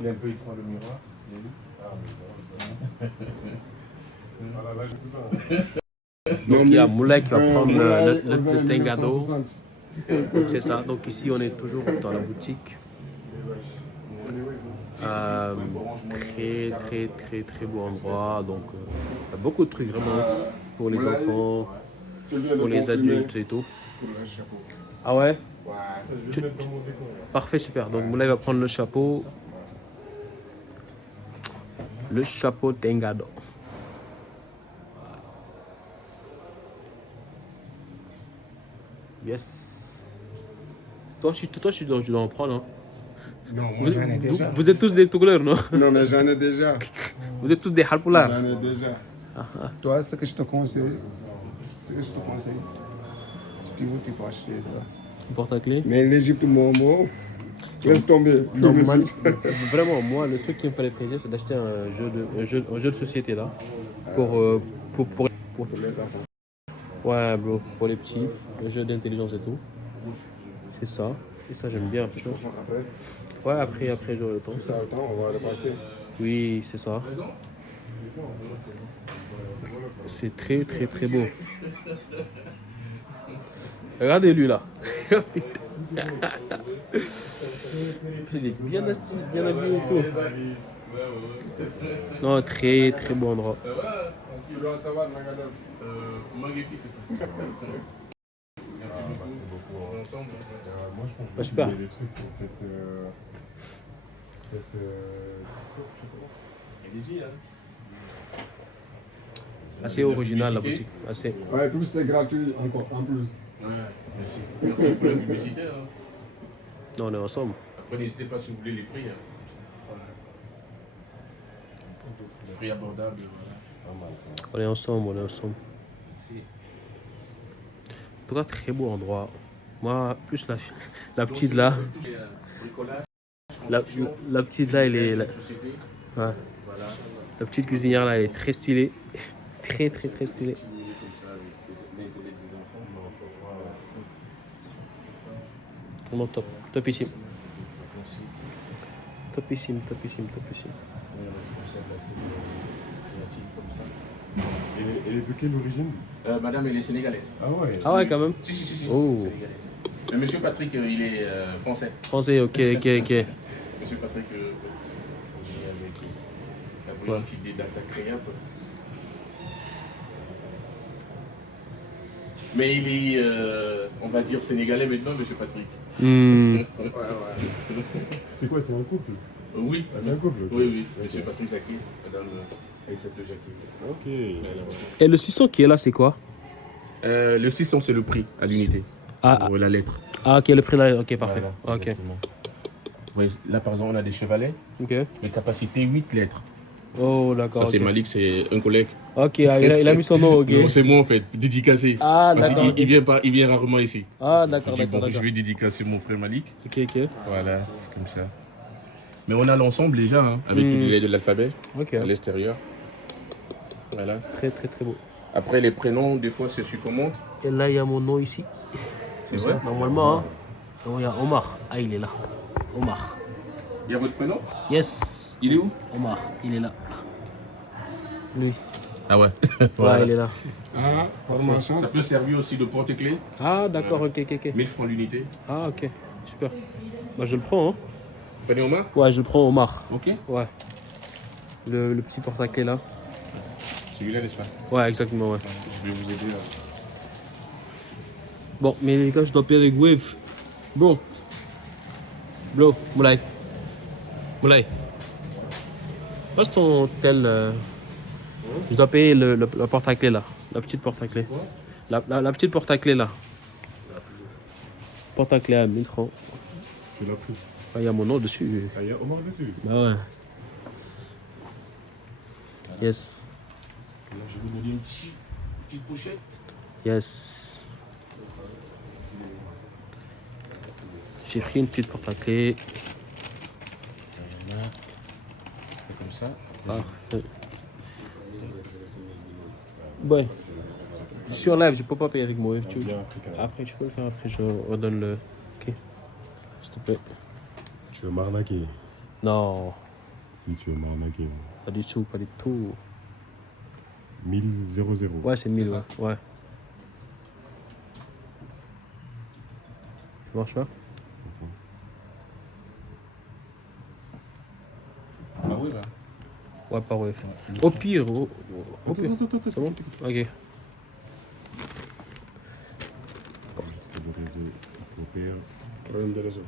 Il est un peu étroit le miroir. Voilà, là, j'ai tout ça. Donc il y a Moulay qui va prendre Moulay, le aux années Tengado. 1960. C'est ça. Donc ici, on est toujours dans la boutique. Très, très, très, très beau endroit. Donc, il y a beaucoup de trucs vraiment pour les Moulay, enfants, je viens de pour les confirmer adultes et tout. pour le chapeau. Ah ouais? Ouais. Je vais le mettre dans mon décor. Là. Parfait, super. Donc Moulay va prendre le chapeau. Le chapeau Tengado. Yes. Toi, tu dois en prendre. Hein. Non, moi j'en ai déjà. Vous êtes tous des couleurs, non? Non, mais j'en ai déjà. Vous êtes tous des halpoulards. J'en ai déjà. Toi, ce que je te conseille, si tu veux, tu peux acheter ça. Porte à clé. Mais l'Égypte, Momo, Laisse tomber. Non, vraiment, moi, le truc qui me ferait plaisir, c'est d'acheter un jeu de société là. Pour Les enfants. ouais, bro, pour les petits, un jeu d'intelligence et tout. C'est ça. Et ça, j'aime bien. De toute façon, après, Ouais, après j'aurai le temps. si tu as le temps, on va le passer. Oui, c'est ça. C'est très très très beau. Regardez lui là. Il est bien habillé et tout. Non, très très beau endroit. Tu dois savoir, Nagadam. Magnifique, c'est ça. Merci beaucoup. Ensemble. Moi, je pense Bah, que super. des trucs pour peut-être. Allez-y, hein. Assez original la boutique. Assez. Ouais, plus c'est gratuit encore, en plus. Ouais, merci. Merci pour la publicité. Hein. Non, on est ensemble. Après, n'hésitez pas si vous voulez les prix. Hein. Prix abordables. Voilà. On est ensemble. Merci. En tout cas, très beau endroit. Moi, plus la petite là. Bricolage, La petite là, elle est. société. Ouais. Voilà. La petite cuisinière là, elle est très stylée. Très très très stylée. Comme ça, avec l'intellect des enfants. Vraiment top. Topissime. Merci. Topissime. Elle est de quelle origine? Madame, elle est sénégalaise. Ah ouais. Ah ouais, quand même. Si. Oh. Sénégalaise. Mais Monsieur Patrick, il est français. Français, ok. Monsieur Patrick, il est avec la brillante idée data créable. Mais il est, on va dire, sénégalais maintenant, Monsieur Patrick. Hmm. C'est quoi, c'est un couple? Oui. Ah, c'est un couple, ok. Oui. Ok. Monsieur Patrick Jacquet, Madame Aïssatou Jacquet. Ok. Et le 600 qui est là, c'est quoi? Le 600, c'est le prix à l'unité. Ah, Pour la lettre. ah, ok, le prix là, ok, parfait. Voilà, Ok. exactement. Ouais, là, par exemple, on a des chevalets, Ok. mais capacité 8 lettres. Oh, d'accord. Ça, c'est ok. Malik, c'est un collègue. Ok, ah, il a mis son nom, ok. Non, c'est moi en fait, dédicacé. Ah, Parce d'accord. qu'il vient pas, il vient rarement ici. Ah, d'accord, Je dis, d'accord. bon, je vais dédicacer mon frère Malik. Ok. Voilà, c'est comme ça. Mais on a l'ensemble déjà, hein, avec toutes les lettres de l'alphabet Ok. à l'extérieur. Voilà. Très bon. Après, les prénoms, des fois, c'est sur commande. Et là, il y a mon nom ici. C'est vrai? Normalement, hein. Oh, il y a Omar. Ah, il est là. Omar. Il y a votre prénom? Yes. Il est où? Omar, il est là. Lui. Ah ouais. Ouais, il est là. Ah, par ma chance. Ça peut servir aussi de porte-clés. Ah, d'accord, ok. 1000 francs l'unité. Ah, ok. Super. Bah, je le prends, hein. Prenez Omar? Ouais, je le prends, Omar. Ok. Ouais. Le petit porte-clés là. Celui-là, n'est-ce pas? Ouais, exactement, ouais. Je vais vous aider là. Bon, mais les gars, je dois payer avec Wave. Bro, Moulay. Passe ton tel. Je dois payer le porte-clés là. La petite porte-clés. La petite porte-clés là. Porte-clés à 1000 francs. Tu l'as pris. Ah, il y a mon nom dessus. Ah, il y a Omar dessus. Bah ouais. Yes. Là, je vais vous donner une petite pochette. Yes. J'ai pris une petite porte-clés. Voilà. C'est comme ça. Parfait. Ouais. Je suis en live, je peux pas payer avec moi. Après, tu peux le faire après, je redonne le. Ok. S'il te plaît. Tu veux m'arnaquer? Non, Si tu veux m'arnaquer. pas du tout. 1000. Ouais, c'est 1000, ouais. Ouais. Ça marche pas? Ah oui, là. Ouais, pas ouais. Au pire, au pire. Attends. C'est bon? Ok. Juste que le réseau coopère. Problème de réseau.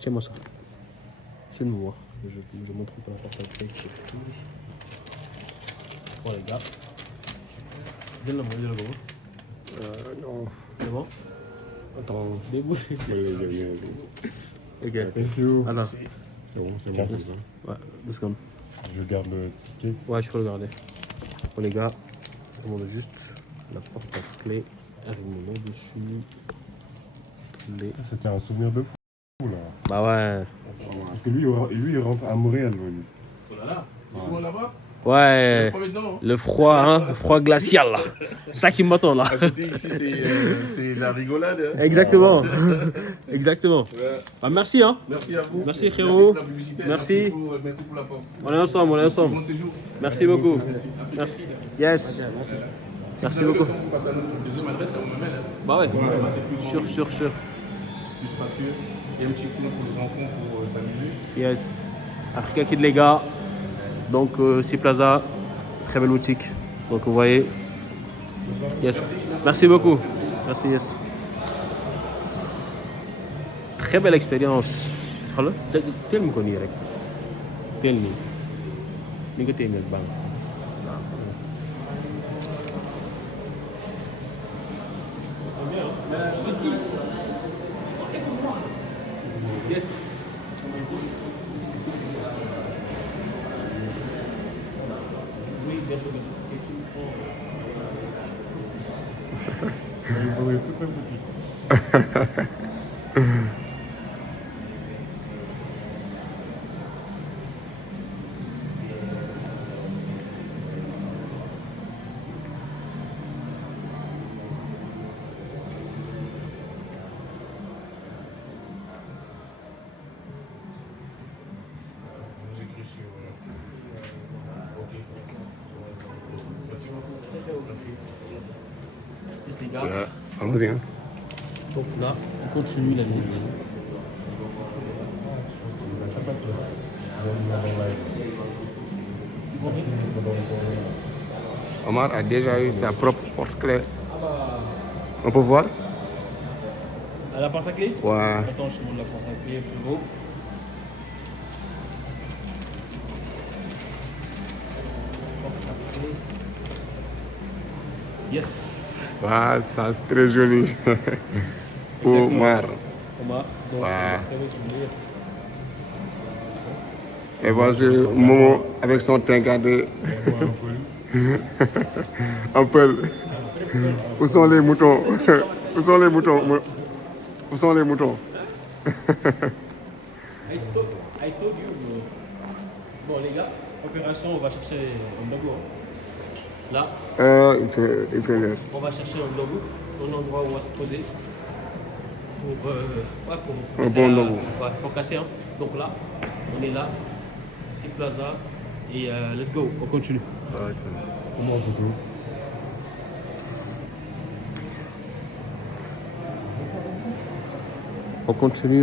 Tiens-moi ça. C'est le moi. Je montre pas la porte-clés que j'ai pris. Bon, les gars. Viens là, Non. C'est bon? Attends. Débouche. Ok. Thank you. Alors, C'est bon comme ça. ouais, let's go. Je garde le ticket. Ouais, je peux le garder. Bon, les gars, on demande juste la porte-clés avec mon nom dessus. Attendez. C'était un souvenir de fou là. Bah ouais. Parce que lui, il rentre à Montréal. Lui. Oh là là, c'est loin là-bas. Ouais. Le froid, hein, le froid glacial là. Ça qui m'attend là. À côté ici, c'est la rigolade. Hein. Exactement. Exactement. Ouais. Bah, merci hein. Merci à vous. Merci, frérot. Merci pour la publicité. Merci. Merci pour la force. On est ensemble, on est ensemble. Bon séjour. Merci beaucoup. Merci. Yes. Merci beaucoup. On passe à notre deuxième adresse, on me met là. Bah ouais. C'est plus Sûr. plus spacieux. Et un petit coin pour les enfants pour s'amuser. Yes. Africa Kid les gars. Donc c'est Plaza. Très belle boutique. Donc vous voyez. Yes. Merci beaucoup. Merci, yes. Très belle expérience. Hello? Tell me Koni rek. Tell me. Ni nga téye bang. Yes. Oui, bien sûr. Il faudrait toute la boutique. Je vous écris sur. Ok. Merci beaucoup. Merci. Yes, les gars. Allons-y. Hein. Donc là, on continue la visite. Omar a déjà eu sa propre porte-clé. On peut voir? À la porte à clé? Ouais. Attends, je te montre la porte à clé plus haut. Yes. Ouais, ça c'est très joli. Omar. Omar. Donc, Ouais. très belle souvenir. Et voici Momo avec son tincadé. Un peu. Où sont les moutons? Où sont les moutons? Où sont les moutons? I told you. Bon les gars, opération, on va chercher un dogo. Là, Il fait l'heure. on va chercher un dogo, un endroit où on va se poser. Pour Un casser bon la- dogo. ouais, pour casser. Hein. Donc là, on est là, c'est Plaza. Et let's go, on continue. Comment on peut? On continue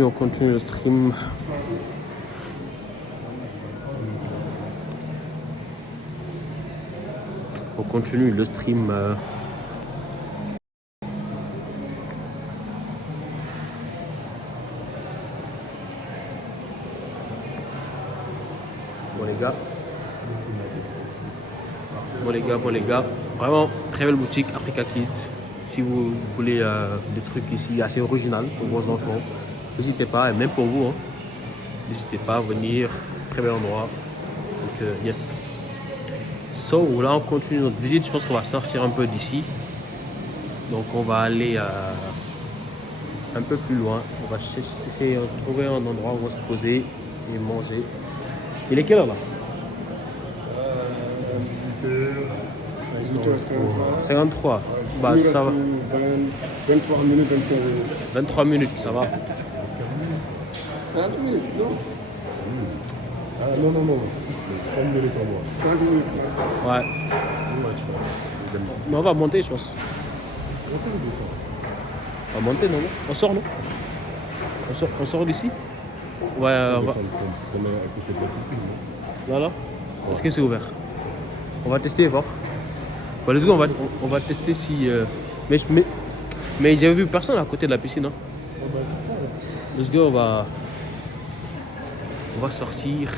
le stream. On continue le stream. Bon les gars, vraiment très belle boutique Africa Kids. Si vous voulez des trucs ici assez original pour vos enfants, n'hésitez pas, et même pour vous, hein, n'hésitez pas à venir. Très bel endroit. Donc yes. So là on continue notre visite. Je pense qu'on va sortir un peu d'ici. Donc on va aller un peu plus loin. On va essayer de trouver un endroit où on va se poser et manger. Il est quelle heure là? 53. Bah ça va. 23 minutes, 25 minutes. 23 minutes, ça va. 30 minutes, non? Ah non, 30 minutes en moi. 30 minutes, max. Ouais. Mais on va monter, je pense. On va monter, non? On sort, non? On sort d'ici? Ouais, on va. Là. Est-ce que c'est ouvert? On va tester, voir. Bon, let's go, on va tester si. Mais j'avais vu personne à côté de la piscine, hein? Let's go, on va sortir.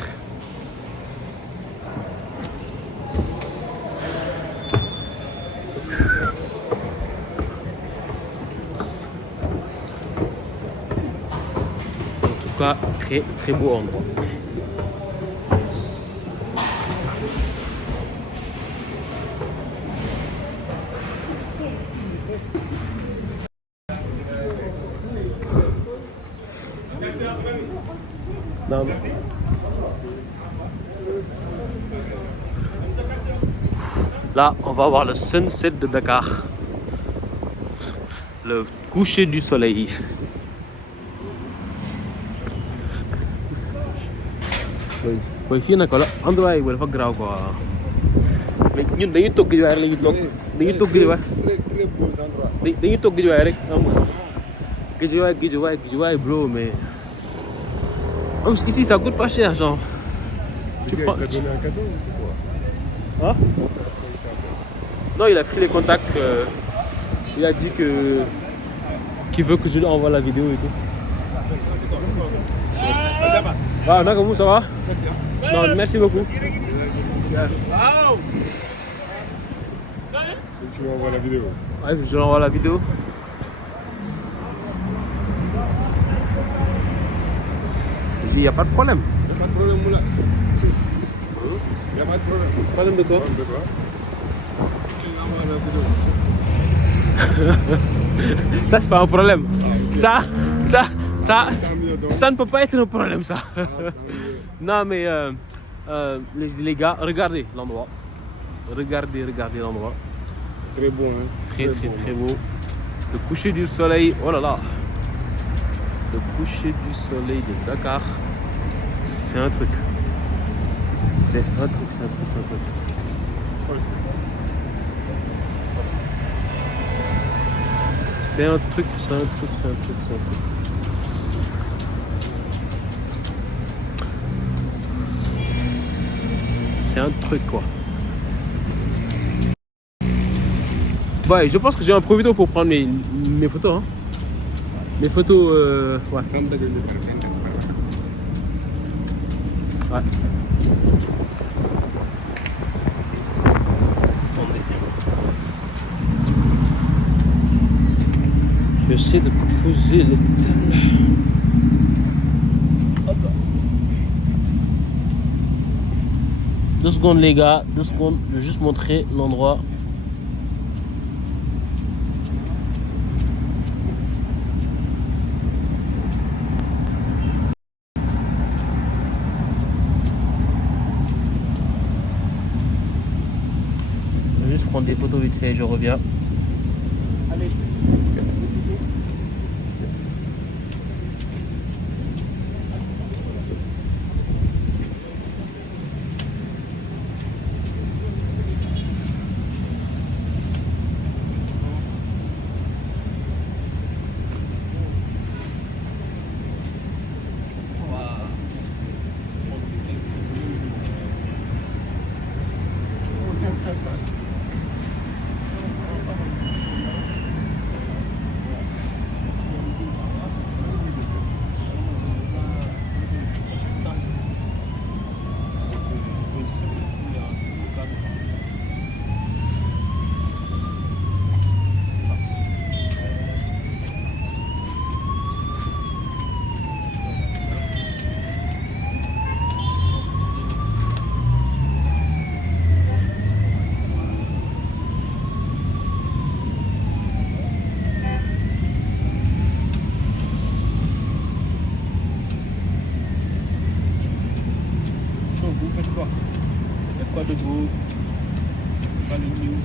En tout cas, très très beau endroit. Non, mais... Là, on va voir le sunset de Dakar. Le coucher du soleil. Oui, fii nag la endroit yi dafa garaaw quoi. Mais ñun dañuy toog Guédiawaye rek la ñuy toog. Dañuy toog Guédiawaye. Très beaux endroits. Dañuy toog Guédiawaye rek xam nga. Guédiawaye bro, mais ici ça coûte pas cher genre. Tu prends. Il t'a donné un cadeau ou c'est quoi? Hein? Non, il a pris les contacts. Il a dit qu'il veut que je lui envoie la vidéo et tout. Ah, d'accord, ça va? Non, merci beaucoup. Tu m'envoies la vidéo. Ouais, je lui envoie la vidéo. Ici, il n'y a pas de problème. Il n'y a pas de problème, Moula. Il n'y a pas de problème. Problème de quoi? Problème de quoi? Tu m'envoies la vidéo. Ça, c'est pas un problème. Ah, ok. Tant mieux donc. Ça ne peut pas être un problème, ça. Ah, tant mieux. Non, mais les gars, regardez l'endroit. Regardez l'endroit. C'est très beau, hein. Très beau. Le coucher du soleil, oh là là. Le coucher du soleil de Dakar, c'est un truc. C'est un truc. Ouais, C'est un truc. C'est un truc quoi. Ouais, je pense que j'ai un profito pour prendre mes photos. Hein. Mes photos, ouais. Ouais. J'essaie de poser le tel. Hop là. 2 secondes les gars, 2 secondes, je vais juste montrer l'endroit. Je vais juste prendre des photos vite fait et je reviens. Allez. Pas de beau, pas de news.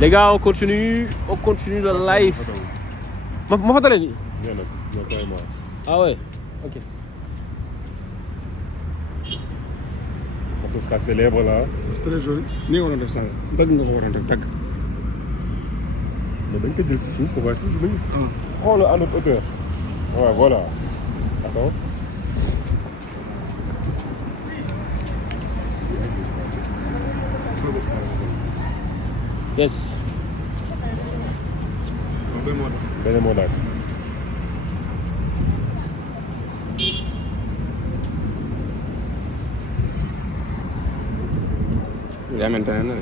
Les gars, on continue le live. Ma photo là. Ah ouais, ok. On sera célèbre là. C'est très joli. Ni on a fait ça. Dag nga ko waroon def dag. Mais dañ ko jël ci suuf pour voir si dinañ. Prends-le à notre hauteur. Ouais, voilà. Attends. Yes. Beneen moo daal. yaa maintenant na.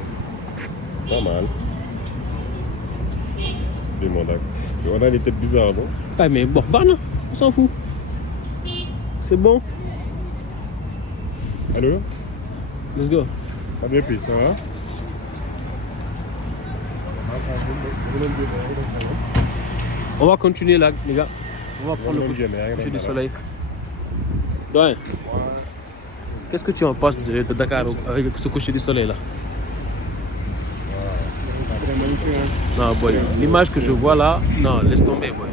Normal. Bii moo daal. On a des têtes bizarres, non? Ah mais bon, bah non, on s'en fout. C'est bon. Allô? Let's go. Pas bien pris, ça va? On va continuer là, les gars. On va prendre le coucher du soleil. Ouais. Qu'est-ce que tu en penses de Dakar avec ce coucher du soleil là? Non, boy, l'image que je vois là, non, laisse tomber, boy.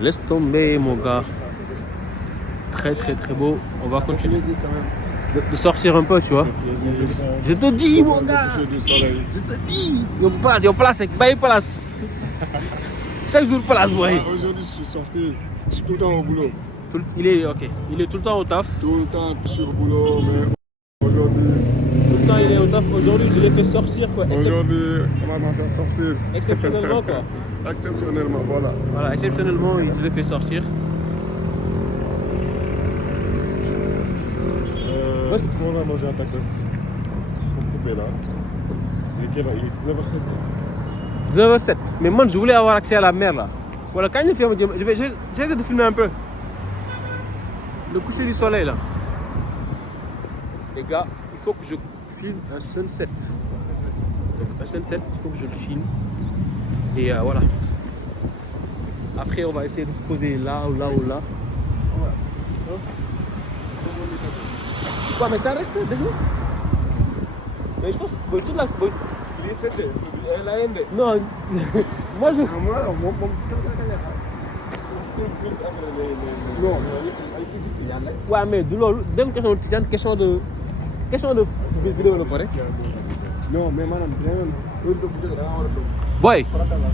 Laisse tomber, mon gars. Très, très, très beau. On va continuer de sortir un peu, tu vois. Je te dis, mon gars. Je te dis. Yo place, bail place. Chaque jour place, boy. Aujourd'hui, je suis sorti. Je suis tout le temps au boulot. Il est tout le temps au taf. Tout le temps sur le boulot, mais aujourd'hui. Tout le temps il est au taf. Aujourd'hui, je l'ai fait sortir, quoi. Aujourd'hui, on va m'en faire sortir. Exceptionnellement, quoi. Exceptionnellement, voilà. Voilà, exceptionnellement, je l'ai fait sortir. Est-ce qu'on va manger un tacos? Pour couper là. Il est 19h07. 19h07. Mais moi, je voulais avoir accès à la mer là. Voilà, quand je vais j'essaie de filmer un peu. Le coucher du soleil là. Les gars, il faut que je filme un sunset. Donc un sunset, il faut que je le filme. Et voilà. Après, on va essayer de se poser là ou là ou là. Ouais, mais ça reste déjà. Mais je pense que toute la. Il est 7 la haine. Non, moi je. Non. Ouais, mais de l'eau, même question de vidéo le correct. Non, mais madame, Boy,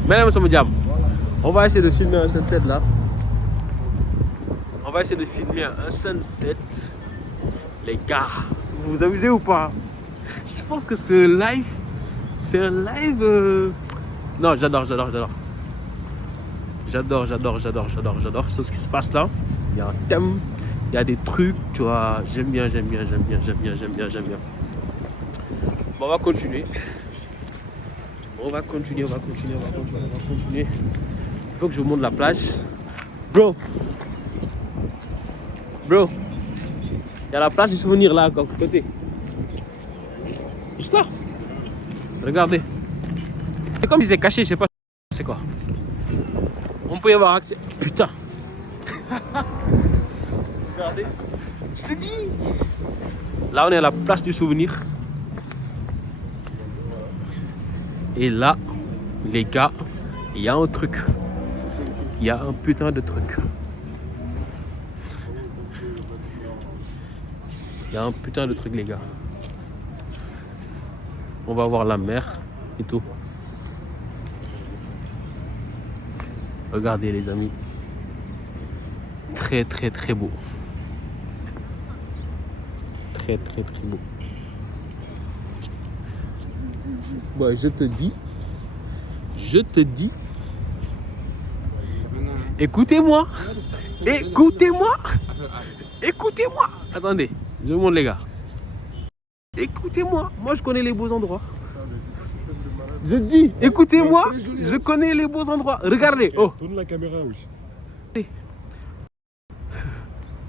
mesdames et messieurs, on va essayer de filmer un sunset là. On va essayer de filmer un sunset. Les gars, vous vous amusez ou pas? Je pense que c'est un live. Non, j'adore ce qui se passe là. Il y a un thème, il y a des trucs, tu vois. J'aime bien. Bon, on va continuer. On va continuer. Il faut que je vous montre la plage. Bro, il y a la place du souvenir là, à côté. Juste là. Regardez. C'est comme si c'est caché, je sais pas c'est quoi. On peut y avoir accès. Putain. Regardez. Je te dis. Là, on est à la place du souvenir. Et là, les gars, il y a un truc. Il y a un putain de truc. Il y a un putain de truc, les gars. On va voir la mer et tout. Regardez, les amis. Très beau. Très beau. Bon, je te dis. Écoutez-moi. Attendez, je vous montre, les gars. Écoutez-moi. Moi, je connais les beaux endroits. Je dis, écoutez-moi. Je connais les beaux endroits. Regardez. Oh. Tourne la caméra, oui.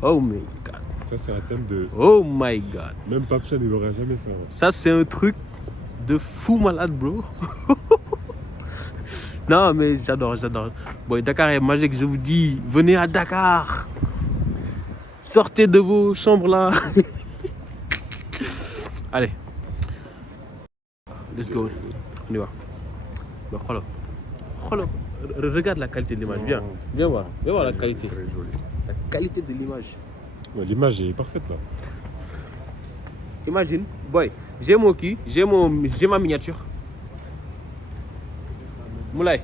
Oh my God. Ça, c'est un thème de. Oh my god. Même Papchan, il n'aura jamais ça. Ça, c'est un truc de fou malade, bro. Non, mais j'adore. Bon, Dakar est magique, je vous dis. Venez à Dakar. Sortez de vos chambres là. Allez. Let's go. On y va. Bah, regarde la qualité de l'image. Viens voir la qualité. Très joli. La qualité de l'image. Ouais, l'image est parfaite là. Imagine, boy, j'ai ma miniature. Moulay,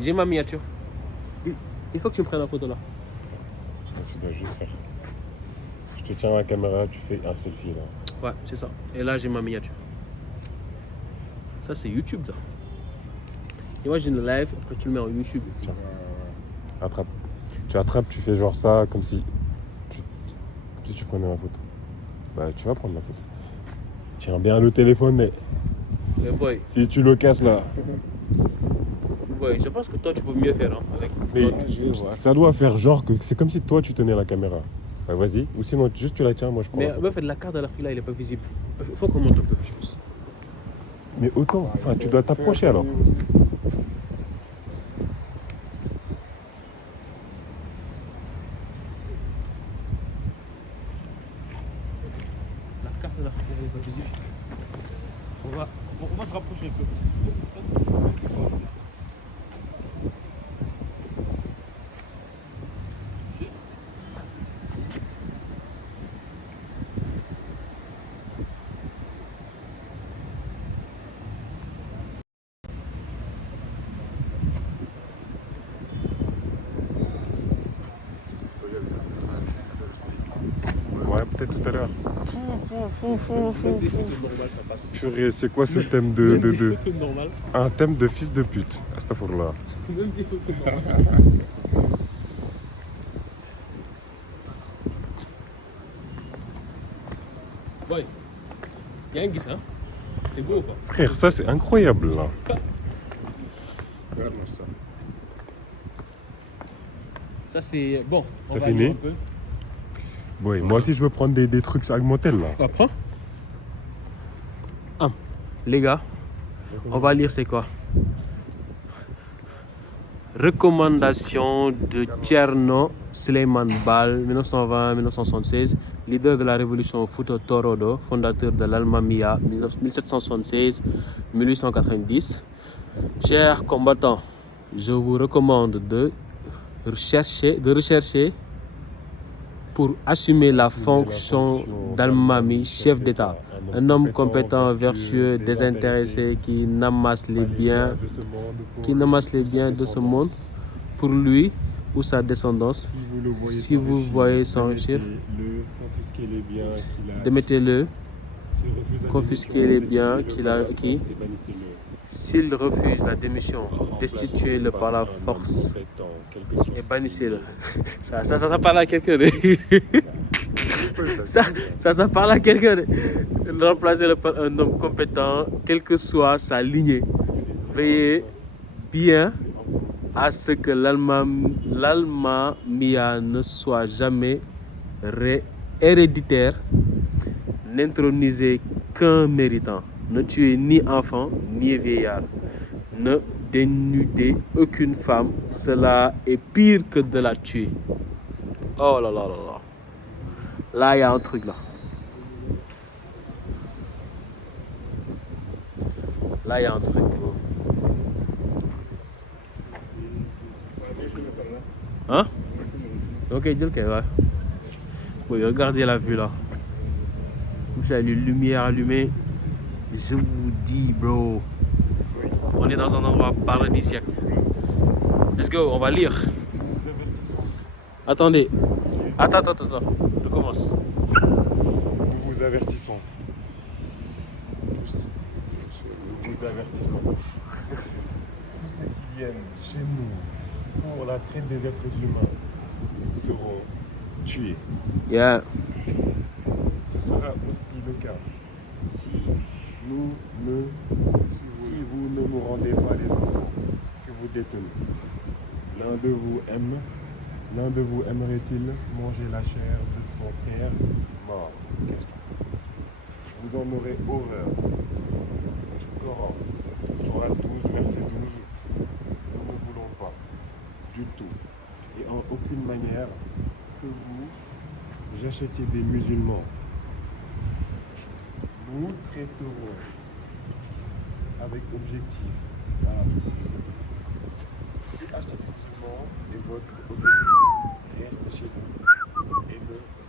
j'ai ma miniature. Il faut que tu me prennes la photo là. Tu dois juste faire. Je te tiens la caméra, tu fais un selfie là. Ouais, c'est ça. Et là, j'ai ma miniature. Ça, c'est YouTube là. Imagine le live, après tu le mets en YouTube. Tiens, attrape. Tu attrapes, tu fais genre ça, comme si tu prenais la photo. Bah, tu vas prendre la photo. Tiens bien le téléphone, mais Mais boy, si tu le casses là. je pense que toi, tu peux mieux faire. Hein, avec Mais je vais voir. ça doit faire genre que c'est comme si toi tu tenais la caméra. Bah, vas-y. Ou sinon, juste tu la tiens, moi je prends la Mais photo. en fait, la carte de l'Afrique là, il est pas visible. Il faut qu'on monte un peu, je pense. Mais autant, enfin, tu dois t'approcher alors. La carte de l'Afrique, elle est pas visible. On va se rapprocher un peu. Ouais, peut-être tout à l'heure. Même des photos normales, ça passe. Purée, c'est quoi ce thème Même des photos normales. Un thème de fils de pute. Astaghfirullah. Même des photos normales, ça passe. Boy, y'a un gis, hein? C'est beau ou pas? Frère, ça c'est incroyable là. Regarde-moi ça. Ça c'est bon. On T'as va fini? lire un peu. Ouais, moi aussi je veux prendre des trucs augmentés là. On prend. Ah, les gars, on va lire c'est quoi? Recommandation de Thierno Souleymane Baal, 1920-1976, leader de la révolution Fouta Torodo, fondateur de l'Almamia, 1776-1890. Chers combattants, je vous recommande de rechercher pour assumer la fonction d'Almami, chef d'État, un homme compétent, vertueux, désintéressé qui n'amasse les biens de ce monde pour lui ou sa descendance. Si vous voyez s'enrichir, démettez-le, confisquez les biens qu'il a acquis. S'il refuse la démission, destituez-le par la force et bannissez-le. Ça parle à quelqu'un de... ça parle à quelqu'un de remplacer-le par un homme compétent, quelle que soit sa lignée. Veillez bien à ce que l'Almamia ne soit jamais héréditaire. N'intronisez qu'un méritant. Ne tuez ni enfant ni vieillard. Ne dénudez aucune femme. Cela est pire que de la tuer. Oh là là là là. Là, il y a un truc là. Là, il y a un truc. Hein? Ok, dis le ouais. Oui, regardez la vue là. Vous avez les lumières allumées. Je vous dis, bro. On est dans un endroit paradisiaque. Let's go, on va lire. Attendez. Attends. Je commence. Nous vous avertissons. Tous. Nous vous avertissons. Tous ceux qui viennent chez nous pour la traite des êtres humains seront tués. Yeah. Ce sera aussi le cas si vous ne nous rendez pas les enfants que vous détenez. L'un de vous aime L'un de vous aimerait-il manger la chair de son frère mort? Question. Vous en aurez horreur. Coran, Sourate 12, verset 12. Nous ne voulons pas du tout et en aucune manière que vous achetiez des musulmans. Nous traiterons avec objectif. Si acheter des musulmans est votre objectif, restez chez vous et ne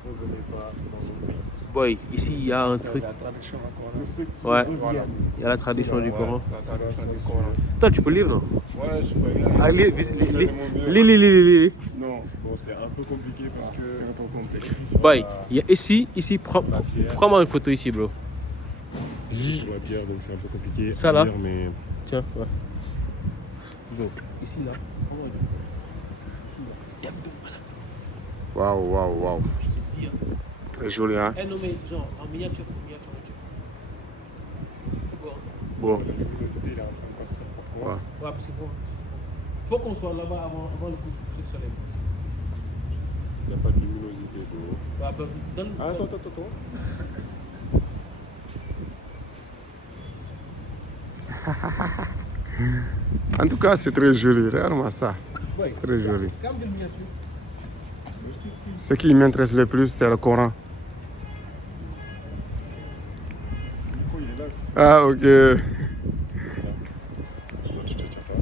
revenez pas dans vos pays. Boy, ici il y a un C'est truc. la traduction du Coran. Pour ceux qui Ouais. reviennent, Il y a la traduction du Coran. C'est la traduction du Coran. Toi, tu peux lire, non? Ouais, je peux lire. Ah, lis. Lis. non, bon, c'est un peu compliqué parce que C'est un peu compliqué. Boy, il y a ici, prends-moi une photo ici, bro. C'est sur la pierre, donc c'est un peu compliqué Ça, à là. lire, mais Tiens, ouais. Donc, ici, là. Prends-moi une photo. Ici, là. Il y a beaucoup de malades. Waouh. Je te dis, hein. Très joli, hein? Eh non, mais genre, en miniature. C'est beau, hein? Bon. la luminosité il est en train de partir pour moi. Ouais. Ouais, c'est beau. Faut qu'on soit là-bas avant le coup de soleil. Il n'y a pas de luminosité. Bon. Bah, donne. Ah, attends. En tout cas, c'est très joli. Regarde-moi ça. Ouais, C'est très joli. c'est comme des miniatures. Ce qui m'intéresse le plus, c'est le Coran. Du coup, il est là. Ah, ok. Je te tiens ça.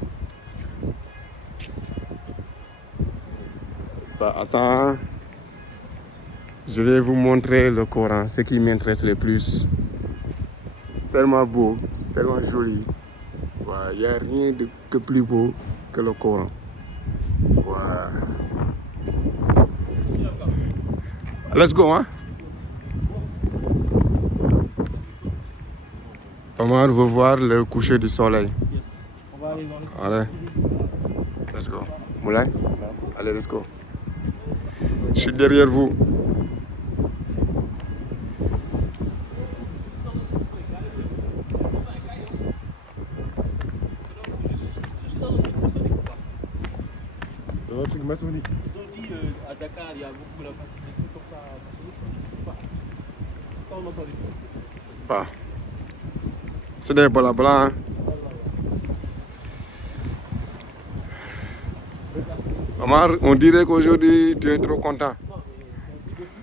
Bah, attends. Je vais vous montrer le Coran, ce qui m'intéresse le plus. C'est tellement beau, c'est tellement joli. Il n'y a rien de plus beau que le Coran. Ouais. Let's go, hein? Omar veut voir le coucher du soleil. Yes. On va aller dans les. Allez, let's go. Moulay? Allez, let's go. Je suis derrière vous. Dans un truc maçonnique. Ils ont dit à Dakar, il y a beaucoup là-bas, des trucs comme ça. Je sais pas. Quand on entend les trucs. Bah. C'est des blabla, hein? Omar, on dirait qu'aujourd'hui tu es trop content. Non, mais c'est un truc de fou.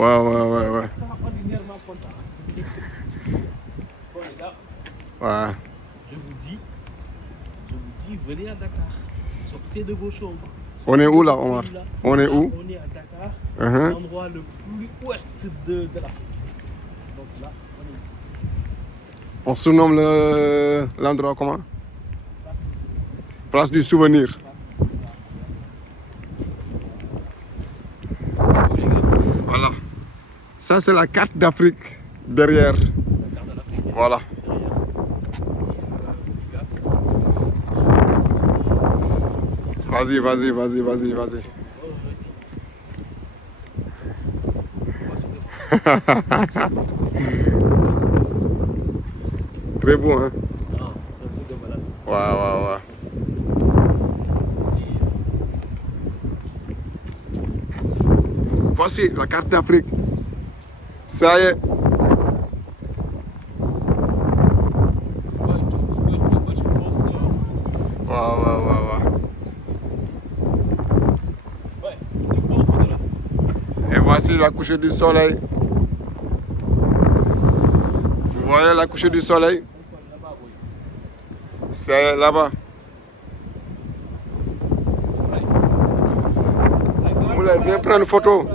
Ouais. Extraordinairement content. Bon, les gars, Ouais. je vous dis, venez à Dakar. Sortez de vos chambres. On est où là, Omar? On est Là, où? On est à Dakar, Uh-huh. l'endroit le plus ouest de l'Afrique. Donc là, on est ici. On surnomme l'endroit comment? Place du souvenir. Voilà. Ça, c'est la carte d'Afrique derrière. La carte de l'Afrique. Voilà. Vas-y. Très beau, hein? Non, c'est un truc de malade. Ouais. Voici la carte d'Afrique. Ça y est. Ouais. Et voici la coucher du soleil. Vous voyez la coucher du soleil? C'est là-bas. Moulay, viens prendre une photo.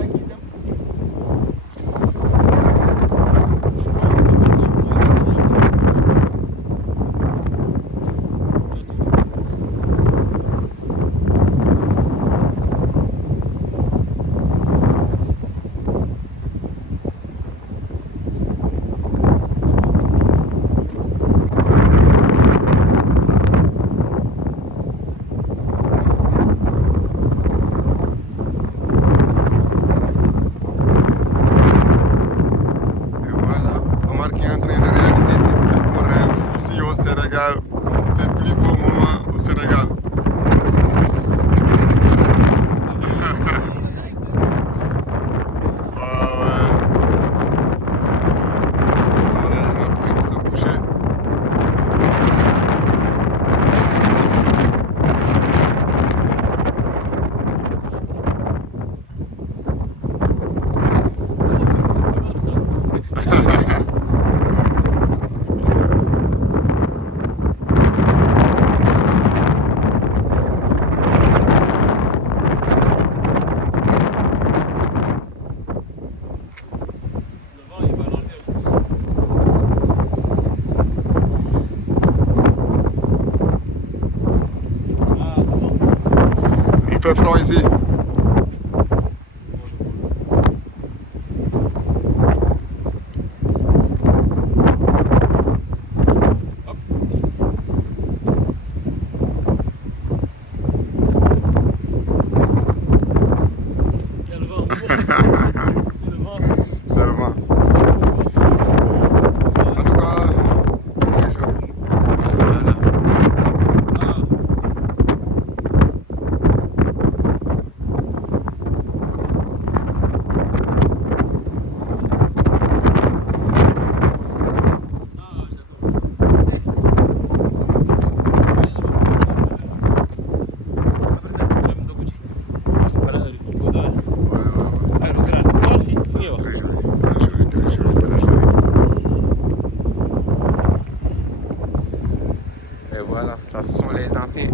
anciens.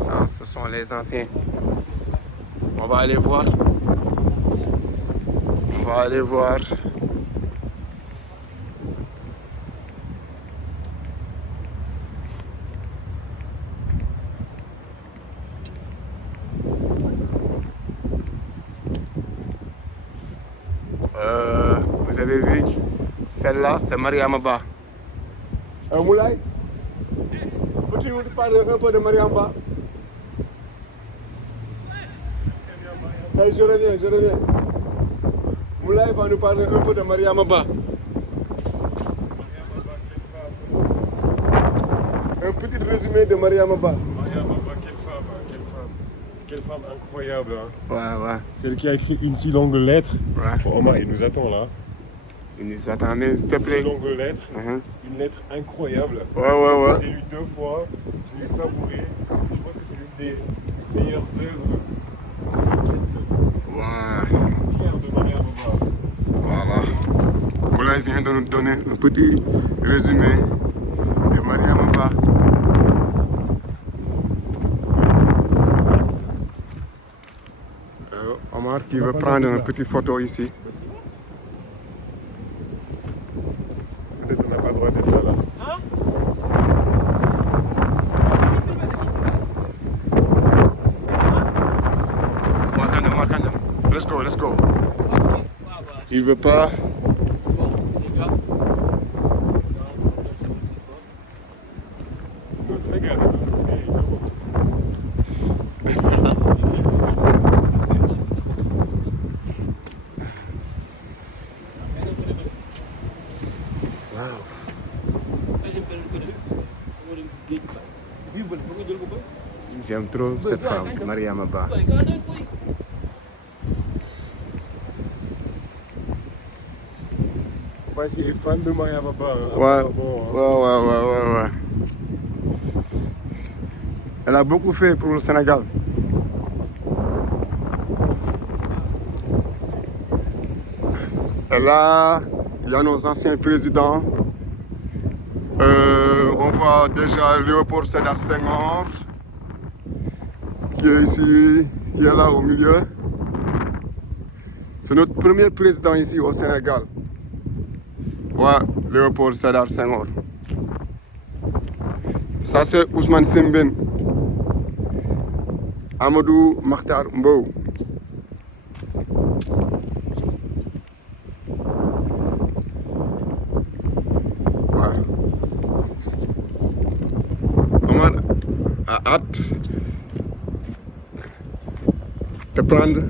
Ça, ce sont les anciens. On va aller voir. On va aller voir. Vous avez vu, celle-là, c'est Mariama Ba. Moulay, peux-tu nous parler un peu de Mariama Ba? Je reviens. Moulay va nous parler un peu de Mariama Ba. Un petit résumé de Mariama Ba. Mariama Ba, quelle femme incroyable. Hein. Ouais. Celle qui a écrit une si longue lettre. Ouais. Bon, Omar, il nous attend là. Il nous attend, mais s'il te plaît. Une longue lettre, une lettre incroyable. Ouais. J'ai lu 2 fois, je l'ai savouré. Je pense que c'est l'une des meilleures œuvres. Ouais. Fier de Mariama Ba. Voilà. Moulay vient de nous donner un petit résumé de Mariama Ba. Omar qui veut prendre une petite photo ici. Peut-être on n'a pas le droit d'être là. Wakanda. Let's go. Il veut pas. On se régale. J'aime trop cette femme, Mariama Ba. Ouais, c'est les fans de Mariama Ba. Ouais. Elle a beaucoup fait pour le Sénégal. Et là, il y a nos anciens présidents. On voit déjà Léopold Sédar Senghor qui est ici, qui est là au milieu. C'est notre premier président ici au Sénégal. Ouais, Léopold Sédar Senghor. Ça c'est Ousmane Sembène. Amadou Mahtar Mbow. Ouais. Omar a hâte de prendre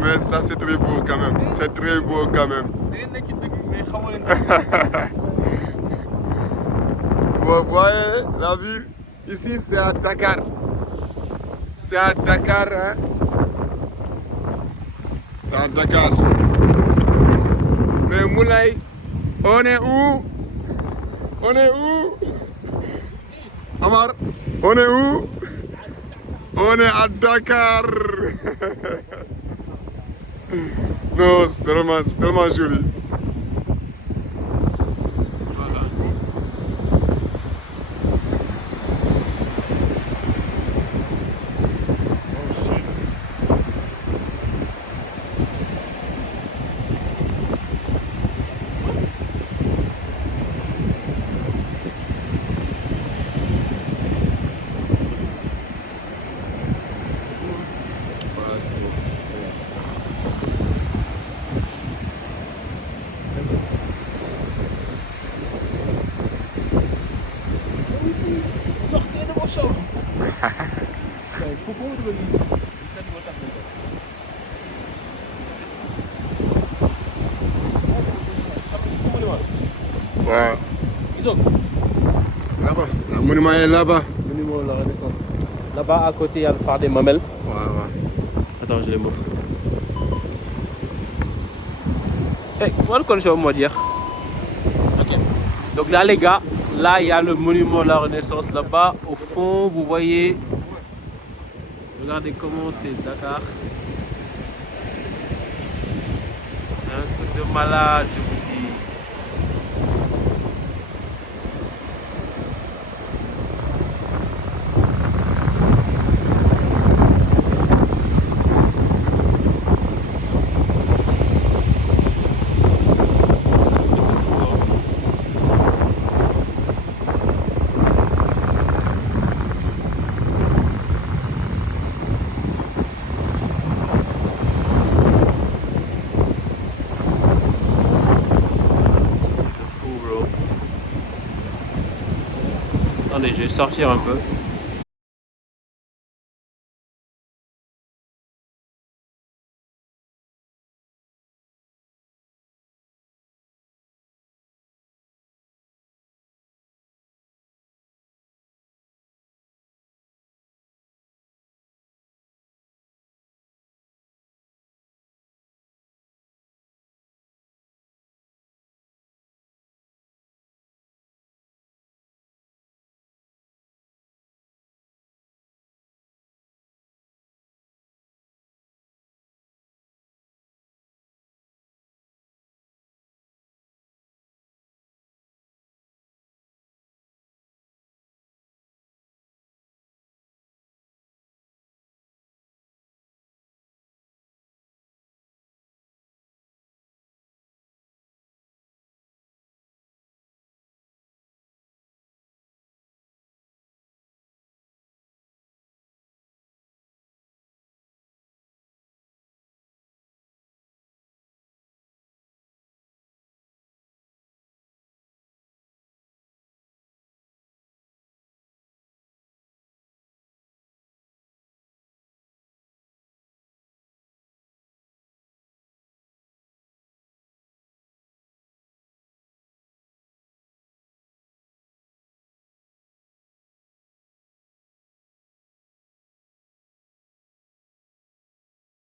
mais ça c'est très beau quand même. C'est très beau quand même. Vous voyez la ville? Ici c'est à Dakar. C'est à Dakar, hein? C'est à Dakar. Mais Moulay, on est où? On est où? Amar, on est où? On est à Dakar. Non, c'est tellement joli. Voilà. Voilà, c'est bon. Sortez de vos chambres. Ouais. Ils ont quoi. Le monument est là-bas. Monument de la Renaissance. Là-bas, à côté, il y a le phare des Mamelles. Ouais, ouais. Attends, je les montre. Hey, on le connaît, on va dire. Ok. Donc là, les gars, là, il y a le monument de la Renaissance. Là-bas, au fond, vous voyez. Regardez comment c'est Dakar. C'est un truc de malade, je vous dis. Attendez, je vais sortir un peu.